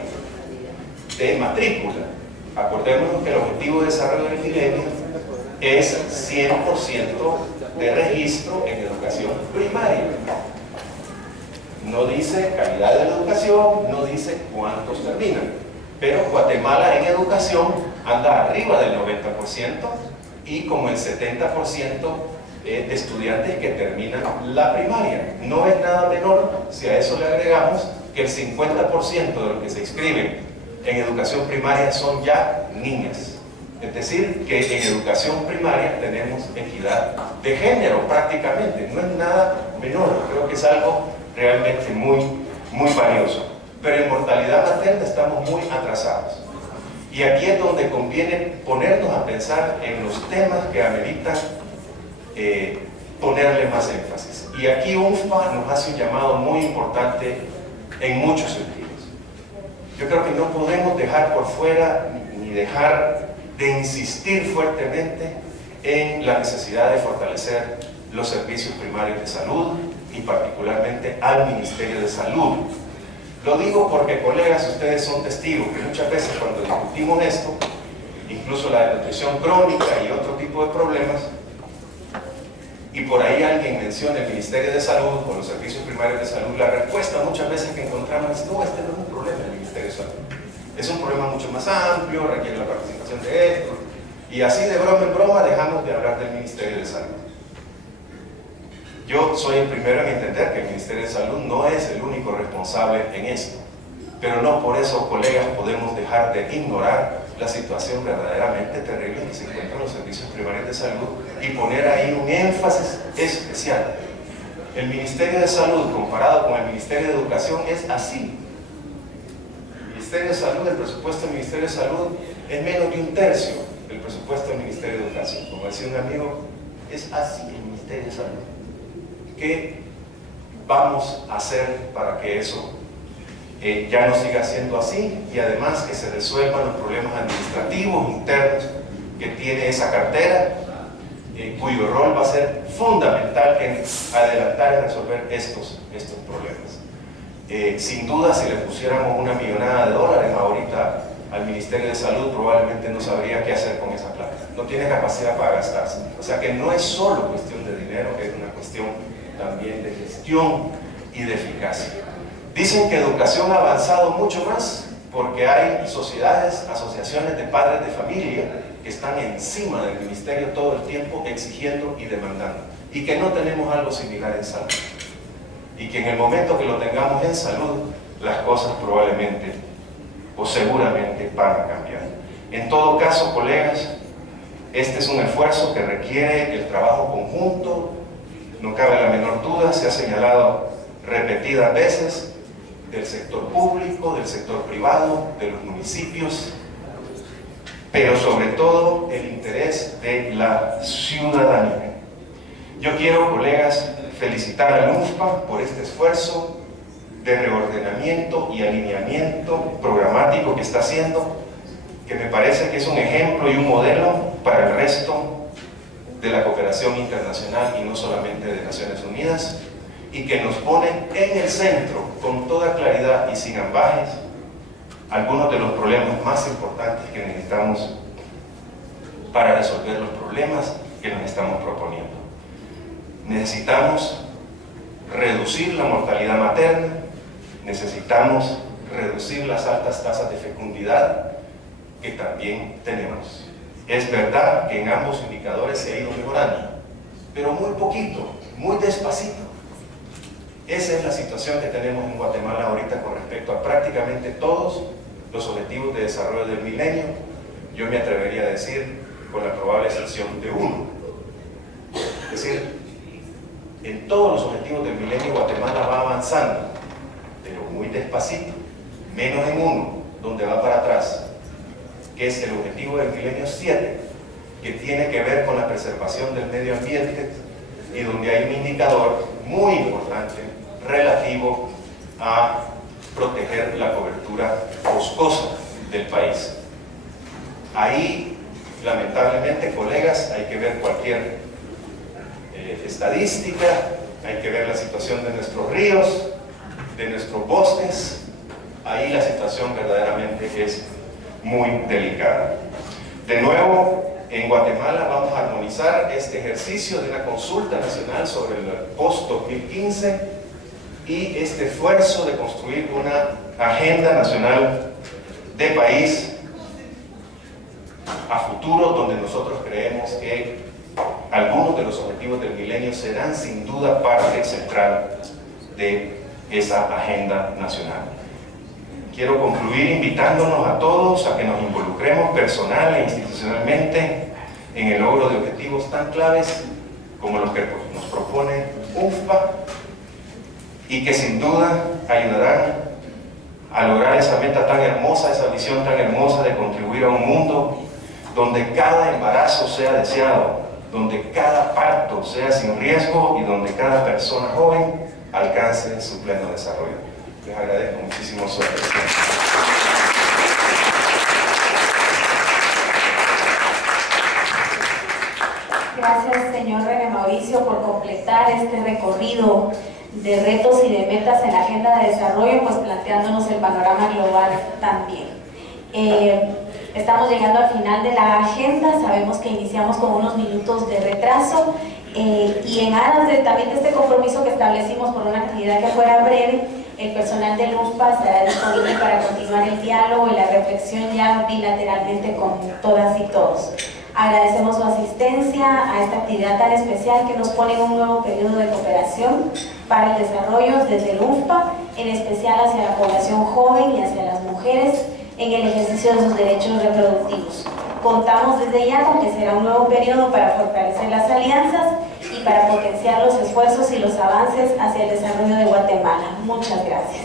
de matrícula. Acordémonos que el objetivo de desarrollo del milenio es 100% de registro en educación primaria. No dice calidad de la educación, no dice cuántos terminan, pero Guatemala en educación anda arriba del 90% y como el 70% de estudiantes que terminan la primaria. No es nada menor si a eso le agregamos que el 50% de los que se inscriben en educación primaria son ya niñas. Es decir, que en educación primaria tenemos equidad de género prácticamente. No es nada menor, creo que es algo realmente muy, muy valioso. Pero en mortalidad materna estamos muy atrasados. Y aquí es donde conviene ponernos a pensar en los temas que ameritan ponerle más énfasis. Y aquí UNFPA nos hace un llamado muy importante en muchos sentidos. Yo creo que no podemos dejar por fuera ni dejar de insistir fuertemente en la necesidad de fortalecer los servicios primarios de salud y particularmente al Ministerio de Salud. Lo digo porque, colegas, ustedes son testigos que muchas veces cuando discutimos esto, incluso la desnutrición crónica y otro tipo de problemas, y por ahí alguien menciona el Ministerio de Salud o los servicios primarios de salud, la respuesta muchas veces que encontramos es: no, este no es un problema del Ministerio de Salud. Es un problema mucho más amplio, requiere la participación de esto. Y así de broma en broma dejamos de hablar del Ministerio de Salud. Yo soy el primero en entender que el Ministerio de Salud no es el único responsable en esto. Pero no por eso, colegas, podemos dejar de ignorar la situación verdaderamente terrible en que se encuentran los servicios primarios de salud y poner ahí un énfasis especial. El Ministerio de Salud comparado con el Ministerio de Educación es así. El Ministerio de Salud, el presupuesto del Ministerio de Salud es menos de 1/3 del presupuesto del Ministerio de Educación. Como decía un amigo, es así el Ministerio de Salud. ¿Qué vamos a hacer para que eso ya no siga siendo así? Y además que se resuelvan los problemas administrativos internos que tiene esa cartera, cuyo rol va a ser fundamental en adelantar y resolver estos problemas. Sin duda, si le pusiéramos una millonada de dólares ahorita al Ministerio de Salud, probablemente no sabría qué hacer con esa plata. No tiene capacidad para gastarse. O sea que no es solo cuestión de dinero, es una cuestión también de gestión y de eficacia. Dicen que educación ha avanzado mucho más porque hay sociedades, asociaciones de padres de familia que están encima del ministerio todo el tiempo exigiendo y demandando, y que no tenemos algo similar en salud, y que en el momento que lo tengamos en salud, las cosas probablemente o seguramente van a cambiar. En todo caso, colegas, este es un esfuerzo que requiere el trabajo conjunto, no cabe la menor duda, se ha señalado repetidas veces, del sector público, del sector privado, de los municipios, pero sobre todo el interés de la ciudadanía. Yo quiero, colegas, felicitar al UNFPA por este esfuerzo de reordenamiento y alineamiento programático que está haciendo, que me parece que es un ejemplo y un modelo para el resto de la cooperación internacional y no solamente de Naciones Unidas, y que nos pone en el centro, con toda claridad y sin ambajes, algunos de los problemas más importantes que necesitamos para resolver los problemas que nos estamos proponiendo. Necesitamos reducir la mortalidad materna, necesitamos reducir las altas tasas de fecundidad que también tenemos. Es verdad que en ambos indicadores se ha ido mejorando, pero muy poquito, muy despacito. Esa es la situación que tenemos en Guatemala ahorita con respecto a prácticamente todos los objetivos de desarrollo del milenio. Yo me atrevería a decir, con la probable excepción de uno. Es decir, en todos los objetivos del milenio Guatemala va avanzando, pero muy despacito, menos en uno, donde va para atrás, que es el objetivo del milenio 7, que tiene que ver con la preservación del medio ambiente y donde hay un indicador muy importante relativo a proteger la cobertura boscosa del país. Ahí, lamentablemente, colegas, hay que ver cualquier estadística, hay que ver la situación de nuestros ríos, de nuestros bosques. Ahí la situación verdaderamente es muy delicada. De nuevo, en Guatemala vamos a armonizar este ejercicio de una consulta nacional sobre el post-2015 y este esfuerzo de construir una agenda nacional de país a futuro, donde nosotros creemos que algunos de los objetivos del milenio serán sin duda parte central de esa agenda nacional. Quiero concluir invitándonos a todos a que nos involucremos personal e institucionalmente en el logro de objetivos tan claves como los que nos propone UNFPA y que sin duda ayudarán a lograr esa meta tan hermosa, esa visión tan hermosa de contribuir a un mundo donde cada embarazo sea deseado, donde cada parto sea sin riesgo y donde cada persona joven alcance su pleno desarrollo. Les agradezco muchísimo su atención. Gracias, señor René Mauricio, por completar este recorrido de retos y de metas en la agenda de desarrollo, pues planteándonos el panorama global también. Estamos llegando al final de la agenda, sabemos que iniciamos con unos minutos de retraso y en aras también de este compromiso que establecimos por una actividad que fuera breve, el personal del UNFPA estará disponible para continuar el diálogo y la reflexión ya bilateralmente con todas y todos. Agradecemos su asistencia a esta actividad tan especial que nos pone en un nuevo periodo de cooperación para el desarrollo desde el UNFPA, en especial hacia la población joven y hacia las mujeres en el ejercicio de sus derechos reproductivos. Contamos desde ya con que será un nuevo periodo para fortalecer las alianzas y para potenciar los esfuerzos y los avances hacia el desarrollo de Guatemala. Muchas gracias.